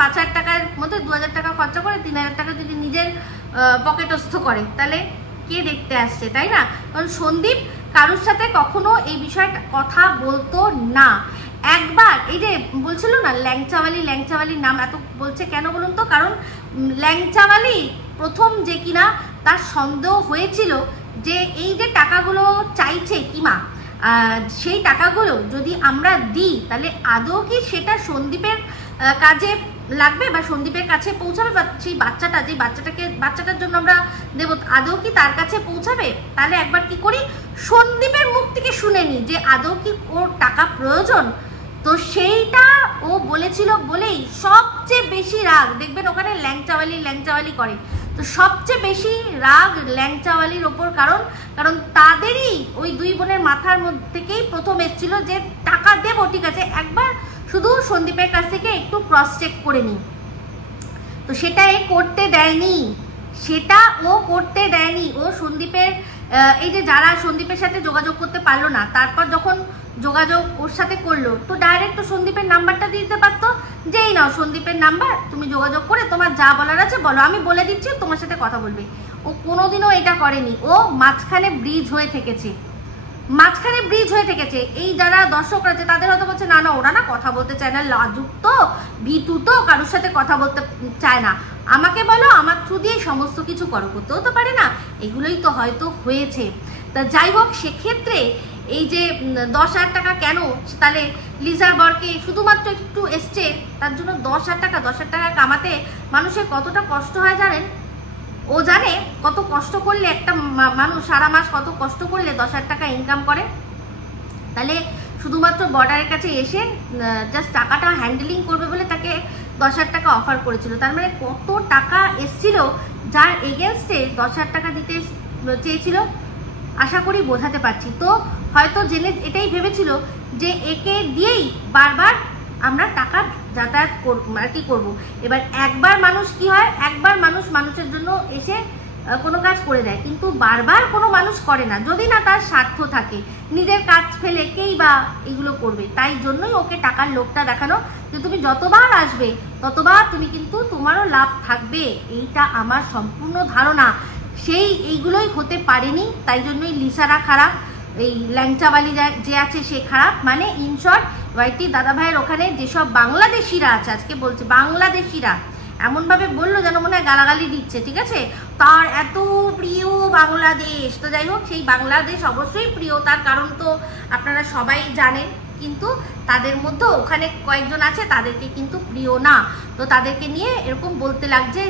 5,000 টাকার মধ্যে 2,000 টাকা খরচা করে 3,000 টাকা যদি নিজের পকেটস্থ করে, তাহলে কে দেখতে আসছে, তাই না? কারণ সন্দীপ কারোর সাথে কখনো এই বিষয়টা কথা বলতো না। একবার এই যে বলছিল না ল্যাংচাওয়ালির নাম এত বলছে কেন বলুন তো? কারণ ল্যাংচাওয়ালি প্রথম যে কিনা তার সন্দেহ হয়েছিল যে এই যে টাকাগুলো চাইছে কিমা, সেই টাকাগুলো যদি আমরা দিই তাহলে আদৌ কি সেটা সন্দীপের কাজে লাগবে বা সন্দীপের কাছে পৌঁছাবে, বা সেই বাচ্চাটার জন্য আমরা দেব, আদৌ কি তার কাছে পৌঁছাবে? তাহলে একবার কি করি, সন্দীপের মুখ থেকে শুনে নি যে আদৌ কি ওর টাকা প্রয়োজন। তো সেইটা ও বলেছিল বলেই সবচেয়ে বেশি রাগ, দেখবেন ওখানে ল্যাংচাওয়ালি করে, তো সবচেয়ে বেশি রাগ ল্যাংচাওয়ালির ওপর। কারণ তাদেরই ওই 2 বোনের মাথার মধ্যে থেকেই প্রথম এসেছিল যে টাকা দেবো, ঠিক আছে একবার শুধু সন্দীপের কাছ থেকে একটু ক্রস চেক করে নিই। তো সেটা করতে দেয়নি। ও সন্দীপের এই যে যারা সন্দীপের সাথে যোগাযোগ করতে পারলো না, তারপর যখন যোগাযোগ ওর সাথে করলো, তো ডাইরেক্ট তো সন্দীপের নাম্বারটা দিতে পারতো, যে এই নাও সন্দীপের নাম্বার, তুমি যোগাযোগ করে তোমার যা বলার আছে বলো, আমি বলে দিচ্ছি তোমার সাথে কথা বলবে। ও কোনোদিনও এটা করেনি, ও মাঝখানে ব্রিজ হয়ে থেকেছে, মাঝখানে ব্রিজ হয়ে থেকেছে। এই যারা দর্শক আছে তাদের হয়তো বলছে না না ওরা না কথা বলতে চায় না, লাজুক তো, ভীতু তো, কারোর সাথে কথা বলতে চায় না, আমাকে বলো, আমার থ্রু দিয়ে সমস্ত কিছু করো, করতেও তো পারে না, এগুলোই তো হয়তো হয়েছে। তা যাই হোক, সেক্ষেত্রে এই যে 10,000 টাকা কেন, তাহলে লিজার বরকে শুধুমাত্র একটু এসছে তার জন্য 10,000 টাকা কামাতে মানুষের কতটা কষ্ট হয় জানেন? ও জানে কত কষ্ট করলে একটা মানুষ সারা মাস কত কষ্ট করলে 10,000 টাকা ইনকাম করে। তাহলে শুধুমাত্র বর্ডারের কাছে এসে জাস্ট টাকাটা হ্যান্ডেলিং করবে বলে তাকে 10,000 টাকা অফার করেছিল, তার মানে কত টাকা এসছিল যার এগেনস্টে 10,000 টাকা দিতে চেয়েছিল, আশা করি বোঝাতে পারছি। তো হয়তো জেনে এটাই ভেবেছিল যে একে দিয়েই বারবার আমরা টাকা যাতায়াত আর কি করবো। এবার একবার মানুষ কি হয়, একবার মানুষ মানুষের জন্য এসে কোনো কাজ করে দেয়, কিন্তু বারবার কোনো মানুষ করে না, যদি না তার স্বার্থ থাকে, নিজের কাজ ফেলে কেই বা এগুলো করবে। তাই জন্যই ওকে টাকার লোভটা দেখানো, যে তুমি যতবার আসবে ততবার তুমি কিন্তু তোমারও লাভ থাকবে, এইটা আমার সম্পূর্ণ ধারণা। সেই এইগুলোই হতে পারেনি, তাই জন্যই লিসারা খারাপ, এই ল্যাংচাবালি যে আছে সে খারাপ। মানে ইনশর্ট ওয়াইটি দাদা ভাইয়ের ওখানে যেসব বাংলাদেশিরা আছে, আজকে বলছে বাংলাদেশিরা, এমনভাবে বললো যেন মনে হয় গালাগালি দিচ্ছে, ঠিক আছে, তার এত প্রিয় বাংলাদেশ। তো যাই হোক, সেই বাংলাদেশ অবশ্যই প্রিয়, তার কারণ তো আপনারা সবাই জানেন, কিন্তু তাদের মধ্যে ওখানে কয়েকজন আছে তাদেরকে কিন্তু প্রিয় না, তো তাদেরকে নিয়ে এরকম বলতে লাগছে।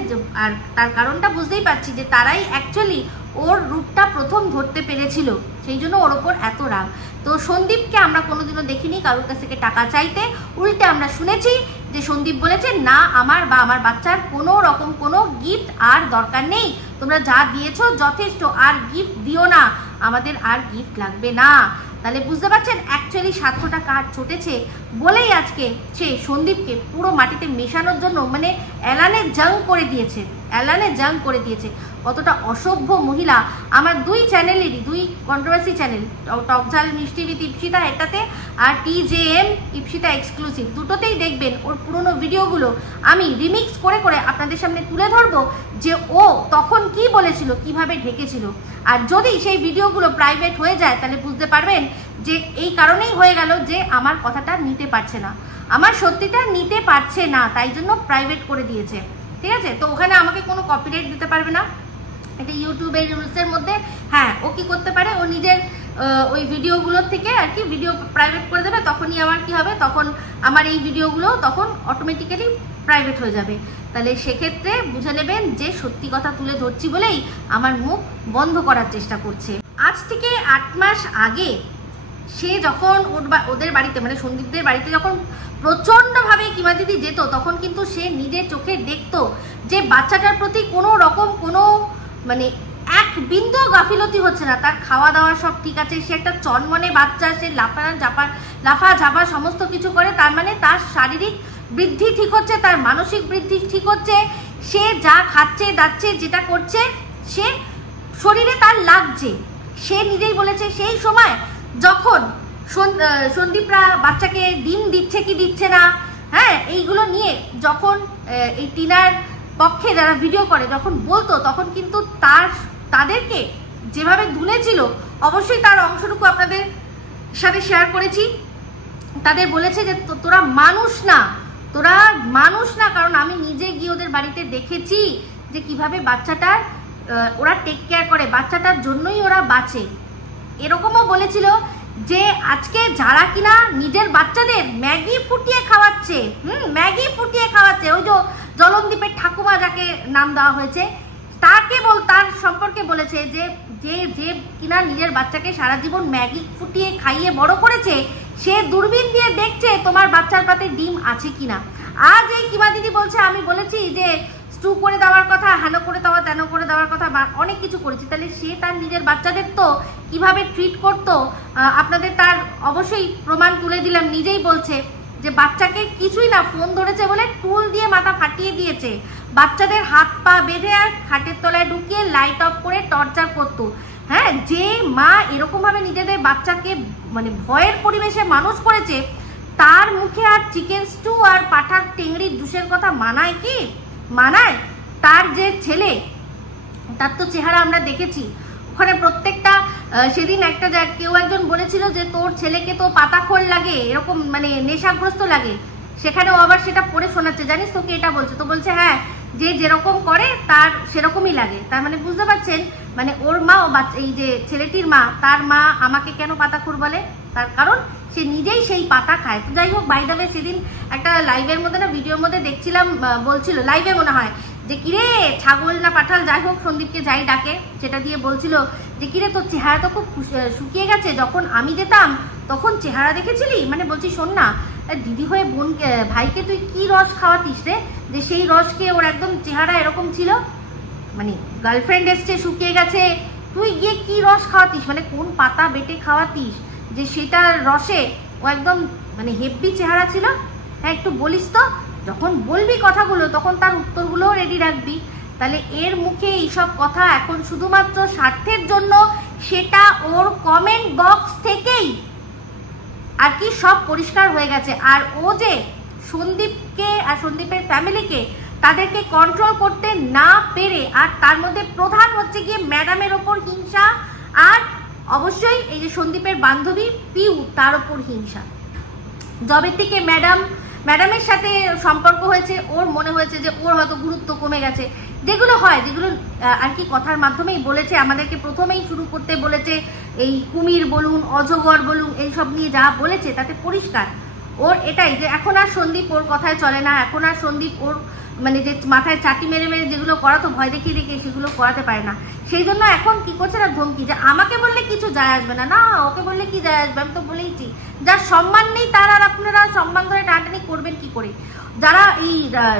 আর তার কারণটা বুঝতেই পারছি যে তারাই অ্যাকচুয়ালি ওর রূপটা প্রথম ধরতে পেরেছিল, সেই জন্য ওর ওপর এত রাগ। তো সন্দীপকে আমরা কোনোদিনও দেখিনি কারোর কাছ থেকে টাকা চাইতে, উল্টে আমরা শুনেছি যে সন্দীপ বলেছে না আমার বা আমার বাচ্চার কোনো রকম কোনো গিফট আর দরকার নেই, তোমরা যা দিয়েছো যথেষ্ট, আর গিফট দিও না, আমাদের আর গিফট লাগবে না। তাহলে বুঝতে পারছেন অ্যাকচুয়ালি স্বার্থটা কার চটেছে বলেই আজকে সে সন্দীপকে পুরো মাটিতে মেশানোর জন্য মানে অ্যালানে জাং করে দিয়েছে, অ্যালানে জাং করে দিয়েছে। কতটা অসভ্য মহিলা। আমার দুই চ্যানেলেরই, দুই কন্ট্রোভার্সি চ্যানেল, টকঝাল মিষ্টি উইথ ইপসিতা এটাতে আর TJM ইপসিতা এক্সক্লুসিভ, দুটোতেই দেখবেন ওর পুরনো ভিডিওগুলো আমি রিমিক্স করে করে আপনাদের সামনে তুলে ধরবো যে ও তখন কি বলেছিল, কিভাবে ঢেকেছিল। আর যদি সেই ভিডিওগুলো প্রাইভেট হয়ে যায় তাহলে বুঝতে পারবেন যে এই কারণেই হয়ে গেল যে আমার কথাটা নিতে পারছে না, আমার সত্যিটা নিতে পারছে না, তাই জন্য প্রাইভেট করে দিয়েছে, ঠিক আছে। তো ওখানে আমাকে কোনো কপিরাইট দিতে পারবে না, এটা ইউটিউবের রুলসের মধ্যে। হ্যাঁ, ও কি করতে পারে, ও নিজের ওই ভিডিওগুলোর থেকে আর কি ভিডিও প্রাইভেট করে দেবে, তখনই আমার কি হবে, তখন আমার এই ভিডিওগুলো তখন অটোমেটিক্যালি প্রাইভেট হয়ে যাবে। তাহলে সেক্ষেত্রে বুঝে নেবেন যে সত্যি কথা তুলে ধরছি বলেই আমার মুখ বন্ধ করার চেষ্টা করছে। আজ থেকে 8 মাস আগে সে যখন ওদের বাড়িতে মানে সন্দীপদের বাড়িতে যখন প্রচণ্ডভাবে কিমা দিদি যেত, তখন কিন্তু সে নিজের চোখে দেখতো যে বাচ্চাটার প্রতি কোনো রকম কোনো মানে এক বিন্দু গাফিলতি হচ্ছে না, তার খাওয়া দাওয়া সব ঠিক আছে, সে একটা চনমনে বাচ্চা, সে লাফা ঝাপা সমস্ত কিছু করে, তার মানে তার শারীরিক বৃদ্ধি ঠিক হচ্ছে, তার মানসিক বৃদ্ধি ঠিক হচ্ছে, সে যা খাচ্ছে দাচ্ছে যেটা করছে সে শরীরে তার লাগছে। সে নিজেই বলেছে সেই সময় যখন সন্দীপরা বাচ্চাকে ডিম দিচ্ছে কি দিচ্ছে না, হ্যাঁ এইগুলো নিয়ে যখন এই টিনার পক্ষে যারা ভিডিও করে যখন বলতো, তখন কিন্তু তাদেরকে যেভাবে ধুলেছিল, অবশ্যই তার অংশটুকু আপনাদের সাথে শেয়ার করেছি। তাদের বলেছে যে তোরা মানুষ না, তোরা মানুষ না, কারণ আমি নিজে গিয়ে ওদের বাড়িতে দেখেছি যে কিভাবে বাচ্চাটার ওরা টেক কেয়ার করে, বাচ্চাটার জন্যই ওরা বাঁচে। এরকমও বলেছিল যে আজকে যারা কিনা নিজের বাচ্চাদের ম্যাগি ফুটিয়ে খাওয়াচ্ছে, ম্যাগি ফুটিয়ে খাওয়াচ্ছে, ওই যে জলনদীপের ঠাকুমা যাকে নাম দেওয়া হয়েছে, তার সম্পর্কে বলেছে যে যে কিনা নিজের বাচ্চাকে সারা জীবন ম্যাগি ফুটিয়ে খাইয়ে বড় করেছে, সে দূরবীন দিয়ে দেখছে তোমার বাচ্চার পাতে ডিম আছে কিনা। আজ এই কিমা দিদি বলছে আমি বলেছি যে স্টু করে দেওয়ার কথা, হেন করে দেওয়া, তেন করে দেওয়ার কথা, অনেক কিছু করেছি। তাহলে সে তার নিজের বাচ্চাদের তো কিভাবে ট্রিট করতো আপনাদের তার অবশ্যই প্রমাণ তুলে দিলাম। নিজেই বলছে যে বাচ্চাকে কিছুই না, ফোন ধরেছে বলে টুল দিয়ে মাথা ফাটিয়ে দিয়েছে, বাচ্চাদের হাত পা বেঁধে আর খাটের তলায় ঢুকিয়ে লাইট অফ করে টর্চার করতো। হ্যাঁ, যে মা এরকম ভাবে নিজেদের বাচ্চাকে মানে ভয়ের পরিবেশে মানুষ করেছে, তার মুখে আর চিকেন স্টু আর পাঠার টেংরির জুসের কথা মানায় কি? মানায়? তার যে ছেলে, তার তো চেহারা আমরা দেখেছি ওখানে প্রত্যেকটা। সেদিন একটা কেউ একজন বলেছিল যে তোর ছেলেকে তো পাতাখোর লাগে, এরকম মানে নেশাগ্রস্ত লাগে, সেখানেও আবার সেটা পড়ে শোনাচ্ছে, জানিস তোকে এটা বলছে, তো বলছে হ্যাঁ যে যেরকম করে তার সেরকমই লাগে। তার মানে বুঝতে পারছেন, মানে ওর মা ও এই যে ছেলেটির মা, তার মা আমাকে কেন পাতাখোর বলে, তার কারণ সে নিজেই সেই পাতা খায়। তো যাই হোক, বাই দ্য ওয়ে সেদিন একটা লাইভের মধ্যে না, ভিডিওর মধ্যে দেখছিলাম, বলছিল লাইভে মনে হয় যে কিরে ছাগল না পাঠাল, যাই হোক সন্দীপকে যাই ডাকে, সেটা দিয়ে বলছিল যে কিরে তোর চেহারা তো খুব শুকিয়ে গেছে, যখন আমি যেতাম তখন চেহারা দেখেছিলি, মানে বলছি শোন না দিদি হয়ে বোন ভাইকে তুই কি রস খাওয়াতিস রে, যে সেই রসকে ওর একদম চেহারা এরকম ছিল, মানে গার্লফ্রেন্ড এসছে শুকিয়ে গেছে, তুই গিয়ে কি রস খাওয়াতিস, মানে কোন পাতা বেটে খাওয়াতিস যে সেটার রসে ও একদম মানে হেব্বি চেহারা ছিল। হ্যাঁ একটু বলিস তো, যখন বলবি কথাগুলো তখন তার উত্তরগুলোও রেডি রাখবি। তাহলে এর মুখে এইসব কথা এখন শুধুমাত্র স্বার্থের জন্য, সেটা ওর কমেন্ট বক্স থেকেই আর কি সব পরিষ্কার হয়ে গেছে। আর ও যে সন্দীপকে আর সন্দীপের ফ্যামিলিকে তাদেরকে কন্ট্রোল করতে না পেরে, আর তার মধ্যে প্রধান হচ্ছে গিয়ে ম্যাডামের ওপর হিংসা, আর অবশ্যই এই যে সন্দীপের বান্ধবী পিউ তার ওপর হিংসা। জবের থেকে ম্যাডামের সাথে সম্পর্ক হয়েছে, ওর মনে হয়েছে যে ওর হয়তো গুরুত্ব কমে গেছে, যেগুলো হয়, যেগুলো আর কি কথার মাধ্যমেই বলেছে, আমাদেরকে প্রথমেই শুরু করতে বলেছে, এই কুমির বলুন অজগর বলুন এইসব নিয়ে যা বলেছে তাতে পরিষ্কার ওর এটাই যে এখন আর সন্দীপ ওর কথায় চলে না, এখন আর সন্দীপ ওর মানে যে মাথায় চাটি মেরে মেরে যেগুলো করাতো ভয় দেখিয়ে দেখিয়ে সেগুলো করাতে পারে না। সেই জন্য এখন কি করছে না, ধমকি, যে আমাকে বললে কিছু যায় আসবে না, না ওকে বললে কি যায় আসবে, আমি তো বলেইছি যার সম্মান নেই তার আর আপনারা সম্মান ধরে টানাটানি করবেন কি করে। যারা এই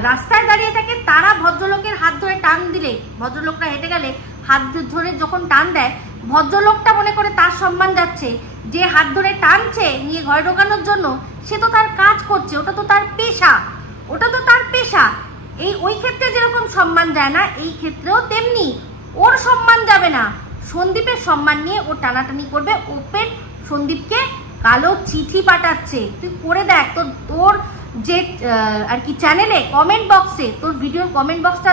রাস্তায় দাঁড়িয়ে থাকে তারা ভদ্রলোকের হাত ধরে টান দিলে, ভদ্রলোকরা হেঁটে গেলে হাত ধরে যখন টান দেয়, ভদ্রলোকটা মনে করে তার সম্মান যাচ্ছে, যে হাত ধরে টানছে নিয়ে ঘরে ঢোকানোর জন্য সে তো তার কাজ করছে, ওটা তো তার পেশা, ওটা তো তার পেশা। এই ওই ক্ষেত্রে যেরকম সম্মান যায় না, এই ক্ষেত্রেও তেমনি ওর সম্মান যাবে না, সন্দীপের সম্মান নিয়ে ও টানাটানি করবে। ওপেন সন্দীপকে কালো চিঠি পাঠাচ্ছে, তুই করে দেখ তোর যে আর কি চ্যানেলে কমেন্ট বক্সে, তোর ভিডিওর কমেন্ট বক্সটা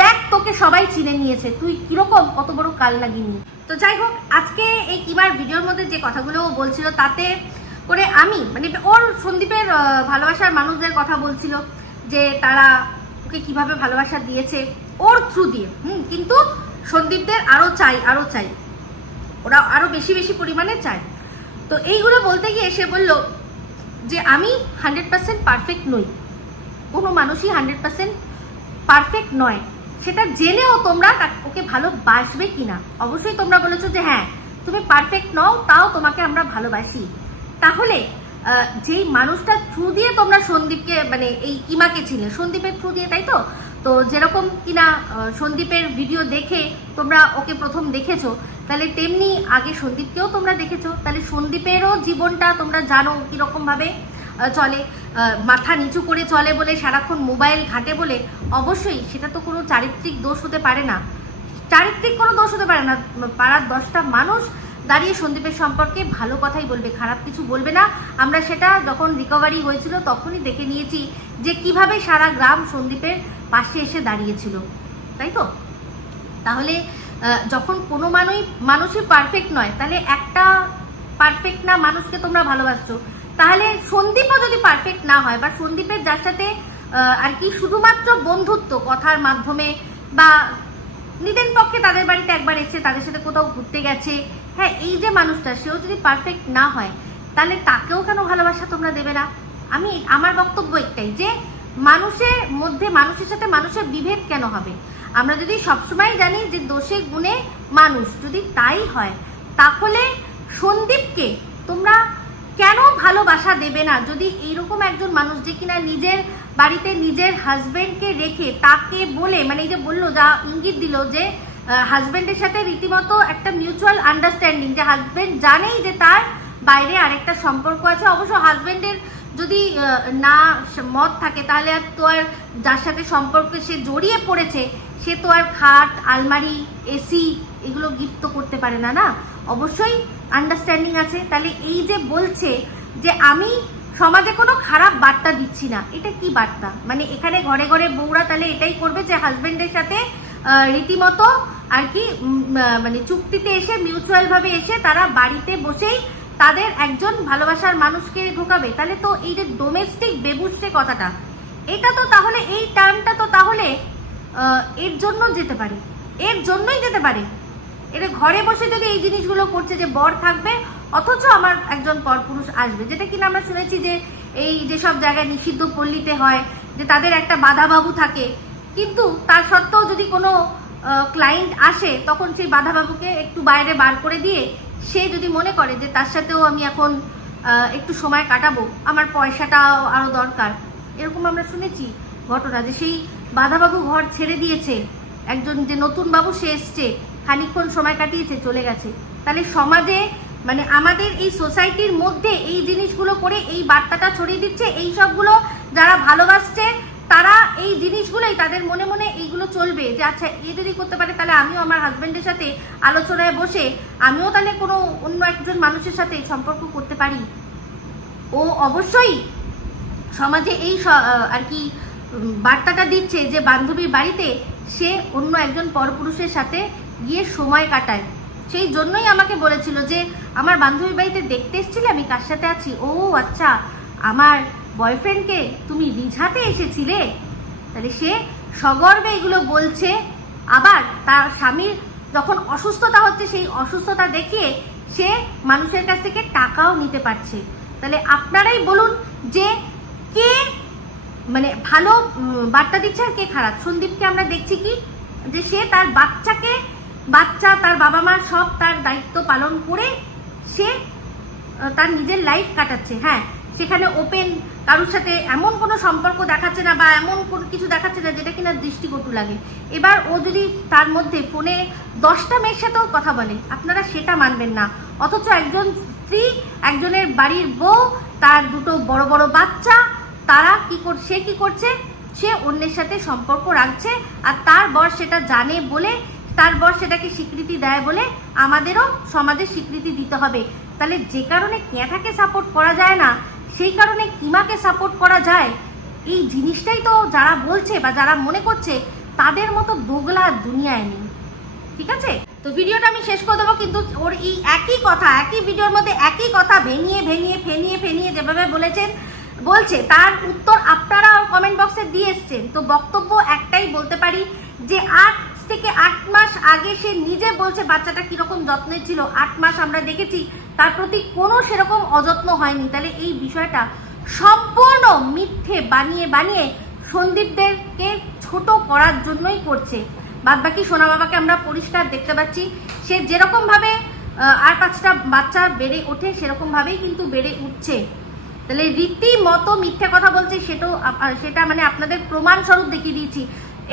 দেখ তোকে সবাই চিনে নিয়েছে, তুই কিরকম কত বড় কাল লাগিনি। তো যাই হোক, আজকে এই কিমার ভিডিওর মধ্যে যে কথাগুলো ও বলছিল তাতে করে আমি মানে ওর সন্দীপের ভালোবাসার মানুষদের কথা বলছিল, যে তারা ওকে কিভাবে ভালোবাসা দিয়েছে ওর থ্রু দিয়ে, কিন্তু সন্দীপদের আরো চাই, ওরা আরো বেশি বেশি পরিমাণে চায়। তো এইগুলো বলতে গিয়ে সে বলল যে আমি 100% পারফেক্ট নই, কোনো মানুষই 100% পারফেক্ট নয়, সেটা জেনেও তোমরা ওকে ভালোবাসবে কিনা। অবশ্যই তোমরা বলেছো যে হ্যাঁ তুমি পারফেক্ট নও, তাও তোমাকে আমরা ভালোবাসি। তাহলে যেই মানুষটা থ্রু দিয়ে তোমরা সন্দীপকে মানে এই কিমাকে ছিলে, সন্দীপের থ্রু দিয়ে, তাই তো? তো যেরকম কিনা সন্দীপের ভিডিও দেখে তোমরা ওকে প্রথম দেখেছো, তাহলে তেমনি আগে সন্দীপকেও তোমরা দেখেছো, তাহলে সন্দীপেরও জীবনটা তোমরা জানো কিরকম ভাবে চলে, মাথা নিচু করে চলে বলে, সারাক্ষণ মোবাইল ঘাটে বলে। অবশ্যই সেটা তো কোনো চারিত্রিক দোষ হতে পারে না, চারিত্রিক কোনো দোষ হতে পারে না। পাড়ার 10টা মানুষ দাঁড়িয়ে সন্দীপের সম্পর্কে ভালো কথাই বলবে, খারাপ কিছু বলবে না। আমরা সেটা যখন রিকভারি হয়েছিল তখনই দেখে নিয়েছি যে কিভাবে সারা গ্রাম সন্দীপের পাশে এসে দাঁড়িয়েছিল, তাই তো? তাহলে যখন কোনো মানুষই পারফেক্ট নয়, তাহলে একটা পারফেক্ট না মানুষকে তোমরা ভালোবাসছো, তাহলে সন্দীপও যদি পারফেক্ট না হয়, বা সন্দীপের যার সাথে আর কি শুধুমাত্র বন্ধুত্ব কথার মাধ্যমে, বা নিদেন পক্ষে তাদের বাড়িতে একবার এসে তাদের সাথে কোথাও ঘুরতে গেছে, হ্যাঁ এই যে মানুষটা সেও যদি পারফেক্ট না হয়, তাহলে তাকেও কেন ভালোবাসা তোমরা দেবে না? আমার বক্তব্য একটাই, যে মানুষের মধ্যে মানুষের সাথে মানুষের বিভেদ কেন হবে? আমরা যদি সবসময় জানি যে দোষে গুণে মানুষ, যদি তাই হয় তাহলে সন্দীপকে তোমরা কেন ভালোবাসা দেবে না? যদি এইরকম একজন মানুষ যে কিনা নিজের বাড়িতে নিজের হাজবেন্ডকে রেখে তাকে বলে, মানে এই যে বললো, যা ইঙ্গিত দিল যে হাজবেন্ডের সাথে রীতিমতো একটা মিউচুয়াল আন্ডারস্ট্যান্ডিং, যে হাজবেন্ড জানেই যে তার বাইরে আরেকটা সম্পর্ক আছে। অবশ্য হাজবেন্ডের যদি না মত থাকে তাহলে আর তো আর যার সাথে সম্পর্কে সে জড়িয়ে পড়েছে সে তো আর খাট, আলমারি, এসি এগুলো গিফট তো করতে পারে না, না? অবশ্যই আন্ডারস্ট্যান্ডিং আছে। তাহলে এই যে বলছে যে আমি সমাজে কোনো খারাপ বার্তা দিচ্ছি না, এটা কি বার্তা? মানে এখানে ঘরে ঘরে বউরা তাহলে এটাই করবে যে হাজবেন্ডের সাথে রীতিমতো আর কি মানে চুক্তিতে এসে মিউচুয়াল ভাবে এসে তারা বাড়িতে বসেই তাদের একজন ভালোবাসার মানুষকে ঢোকাবে। তাহলে তো এই যে ডোমেস্টিক বেবুসে কথাটা, এটা তো তাহলে এই টার্মটা তো তাহলে এর জন্য যেতে পারে, এর জন্যই যেতে পারে। এটা ঘরে বসে যদি এই জিনিসগুলো করছে যে বর থাকবে অথচ আমার একজন পরপুরুষ আসবে, যেটা কিনা আমরা শুনেছি যে এই যেসব জায়গায় নিষিদ্ধ পল্লীতে হয় যে তাদের একটা বাধাবাবু থাকে, কিন্তু তার সত্ত্বেও যদি কোনো ক্লায়েন্ট আসে তখন সেই বাধাবাবুকে একটু বাইরে বার করে দিয়ে সে যদি মনে করে যে তার সাথেও আমি এখন একটু সময় কাটাবো, আমার পয়সাটাও আরো দরকার, এরকম আমরা শুনেছি ঘটনা যে সেই বাধাবাবু ঘর ছেড়ে দিয়েছে, একজন যে নতুন বাবু সে এসছে, খানিকক্ষণ সময় কাটিয়েছে, চলে গেছে। তাহলে সমাজে মানে আমাদের এই সোসাইটির মধ্যে এই জিনিসগুলো করে এই বার্তাটা ছড়িয়ে দিচ্ছে। এই সবগুলো যারা ভালোবাসছে তারা এই জিনিসগুলোই তাদের মনে মনে এইগুলো চলবে যে আচ্ছা এ যদি করতে পারে তাহলে আমিও আমার হাজবেন্ডের সাথে আলোচনায় বসে আমিও তাহলে কোনো অন্য একজন মানুষের সাথে সম্পর্ক করতে পারি। ও অবশ্যই সমাজে এই আর কি বার্তাটা দিচ্ছে যে বান্ধবীর বাড়িতে সে অন্য একজন পরপুরুষের সাথে গিয়ে সময় কাটায়। সেই জন্যই আমাকে বলেছিল যে আমার বান্ধবীর বাড়িতে দেখতে এসেছিলে আমি কার সাথে আছি। ও আচ্ছা, আমার বয়ফ্রেন্ডকে তুমি রিঝাতে এসেছিলে। তাহলে সে সগর্বে এগুলো বলছে। আবার তার স্বামীর যখন অসুস্থতা হচ্ছে সেই অসুস্থতা দেখিয়ে সে মানুষের কাছ থেকে টাকাও নিতে পারছে। তাহলে আপনারাই বলুন যে কে মানে ভালো বার্তা দিচ্ছে আর কে খারাপ। সন্দীপকে আমরা দেখছি কি যে সে তার বাচ্চা তার বাবা মা সব তার দায়িত্ব পালন করে সে তার নিজের লাইফ কাটাচ্ছে। হ্যাঁ, সেখানে ওপেন কারোর সাথে এমন কোনো সম্পর্ক দেখাচ্ছে না বা এমন কোনো কিছু দেখাচ্ছে না যেটা কিনা দৃষ্টিকটু লাগে। এবার ও যদি তার মধ্যে ফোনে 10টা মেয়ের সাথেও কথা বলে, আপনারা সেটা মানবেন না। অথচ একজন স্ত্রী, একজনের বাড়ির বউ, তার দুটো বড় বড় বাচ্চা, তারা সে কি করছে, সে অন্যের সাথে সম্পর্ক রাখছে। আর তার বর সেটা জানে বলে, তার বর সেটাকে স্বীকৃতি দেয় বলে আমাদেরও সমাজে স্বীকৃতি দিতে হবে। তাহলে যে কারণে ক্যাঁঠাকে সাপোর্ট করা যায় না সেই কারণে কিমাকে সাপোর্ট করা যায়, এই জিনিসটাই তো যারা বলছে বা যারা মনে করছে তাদের মতো দোগলা দুনিয়ায় নেই। ঠিক আছে, তো ভিডিওটা আমি শেষ করে দেবো, কিন্তু ওর এই একই কথা, একই ভিডিওর মধ্যে একই কথা ভেঙিয়ে ভেঙিয়ে ফেনিয়ে ফেনিয়ে যেভাবে বলছে তার উত্তর আপনারা কমেন্ট বক্সে দিয়ে এসছেন। তো বক্তব্য একটাই বলতে পারি যে 8 থেকে 8 মাস আগে সে নিজে বলছে বাচ্চাটা কিরকম যত্নের ছিল। 8 মাস আমরা দেখেছি তার প্রতি কোনো সেরকম অযত্ন হয়নি। তাহলে এই বিষয়টা সম্পূর্ণ মিথ্যে বানিয়ে বানিয়ে সন্দীপদেরকে ছোট করার জন্যই করছে। বাদ বাকি সোনা বাবাকে আমরা পরিষ্কার দেখতে পাচ্ছি, সে যেরকম ভাবে আর 5টা বাচ্চা বেড়ে ওঠে সেরকম ভাবেই কিন্তু বেড়ে উঠছে। তাহলে রীতিমতো মিথ্যে কথা বলছে, সেটা মানে আপনাদের প্রমাণ স্বরূপ দেখিয়ে দিয়েছি।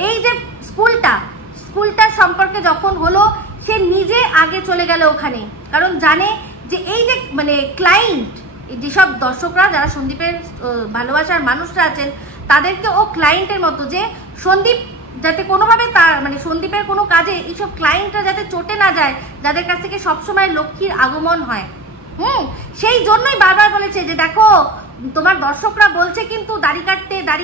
এই যে স্কুলটা সম্পর্কে যখন হলো সে নিজে আগে চলে গেল ওখানে, কারণ জানে যে এই যে মানে ক্লায়েন্ট, যেসব দর্শকরা যারা সন্দীপের ভালোবাসার মানুষরা আছেন তাদেরকে ও ক্লায়েন্টের মতো, যে সন্দীপ যাতে কোনোভাবে তার মানে সন্দীপের কোনো কাজে এইসব ক্লায়েন্টরা যাতে চটে না যায়, যাদের কাছ থেকে সবসময় লক্ষ্মীর আগমন হয়। সেই জন্যই বারবার বলেছে যে দেখো তোমার দর্শকরা বলছে কিন্তু দাড়ি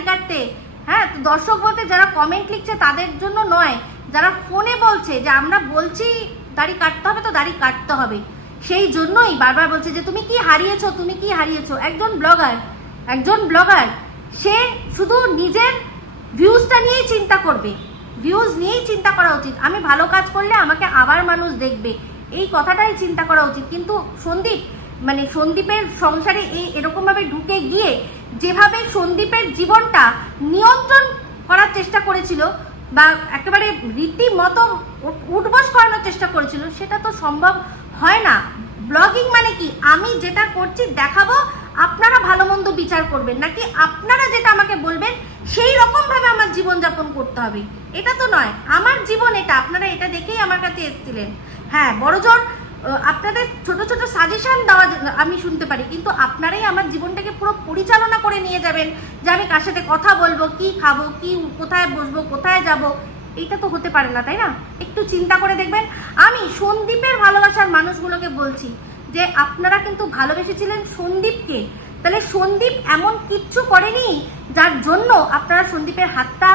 কাটতে। হ্যাঁ, দর্শক বলতে যারা কমেন্ট লিখছে তাদের জন্য নয়, যারা ফোনে বলছে যে আমরা বলছি দাড়ি কাটতে হবে তো দাড়ি কাটতে হবে, সেই জন্যই বারবার বলছে যে তুমি কি হারিয়েছো। একজন ব্লগার সে শুধু নিজের ভিউজটা নিয়েই চিন্তা করবে, ভিউজ নিয়েই চিন্তা করা উচিত। আমি ভালো কাজ করলে আমাকে আবার মানুষ দেখবে, এই কথাটাই চিন্তা করা উচিত। কিন্তু সন্দীপের সংসারে এরকম ভাবে ঢুকে গিয়ে যেভাবে সন্দীপের জীবনটা নিয়ন্ত্রণ করার চেষ্টা করেছিল বা একেবারে রীতিমতো উঠবস করানোর চেষ্টা করেছিল, সেটা তো সম্ভব হয় না। ব্লগিং মানে কি, আমি যেটা করছি দেখাবো, আপনারা ভালো মন্দ বিচার করবেন, নাকি আপনারা যেটা আমাকে বলবেন সেই রকম ভাবে আমার জীবনযাপন করতে হবে, এটা তো নয়। আমার জীবন এটা, আপনারা এটা দেখেই আমার কাছে এসেছিলেন। হ্যাঁ, বড়জোর আপনাদের ছোট ছোট সাজেশন দেওয়া আমি শুনতে পারি, কিন্তু আপনারাই আমার জীবনটাকে পুরো পরিচালনা করে নিয়ে যাবেন যে আমি কার সাথে কথা বলবো, কি খাবো, কি কোথায় বসবো, কোথায় যাব, এইটা তো হতে পারে না, তাই না? একটু চিন্তা করে দেখবেন। আমি সন্দীপের ভালোবাসার মানুষগুলোকে বলছি যে আপনারা কিন্তু ভালোবেসেছিলেন সন্দীপকে, তাহলে সন্দীপ এমন কিচ্ছু করেনি যার জন্য আপনারা সন্দীপের হাতটা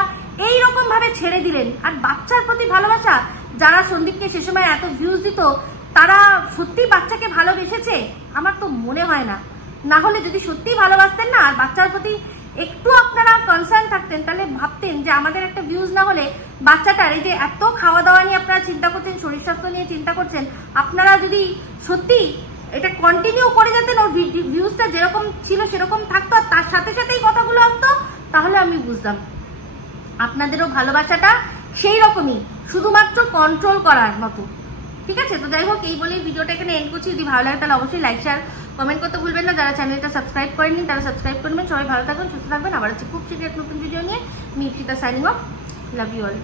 এইরকম ভাবে ছেড়ে দিলেন। আর বাচ্চার প্রতি ভালোবাসা, যারা সন্দীপকে সে সময় এত ভিউজ দিত তারা সত্যি বাচ্চাকে ভালোবেসেছে? আমার তো মনে হয় না। না হলে যদি সত্যি ভালোবাসতেন না আর বাচ্চার প্রতি একটু আপনারা কনসার্ন থাকতেন, তাহলে ভাবতেন যে আমাদের একটা ভিউজ না হলে বাচ্চাটার, এই যে এত খাওয়া দাওয়া নিয়ে আপনারা চিন্তা করছেন, শরীর স্বাস্থ্য নিয়ে চিন্তা করছেন, আপনারা যদি সত্যি এটা কন্টিনিউ করে যেতেন, ওর ভিউজটা যেরকম ছিল সেরকম থাকতো আর তার সাথে সাথেই কথাগুলো আসতো, তাহলে আমি বুঝতাম আপনাদেরও ভালোবাসাটা সেই রকমই, শুধুমাত্র কন্ট্রোল করার মতো। ঠিক আছে, তো যাই হোক, এই বলেই ভিডিওটা এখানে এন্ড করছি। যদি ভালো লাগে তাহলে অবশ্যই লাইক শেয়ার কমেন্ট করতে ভুলবেন না। যারা চ্যানেলটা সাবস্ক্রাইব করেননি তারা সাবস্ক্রাইব করবেন। সবাই ভালো থাকবেন, সুস্থ থাকবেন। আবার হচ্ছে খুব শীঘ্র এক নতুন ভিডিও নিয়ে। Me Ipsita signing off. Love you all.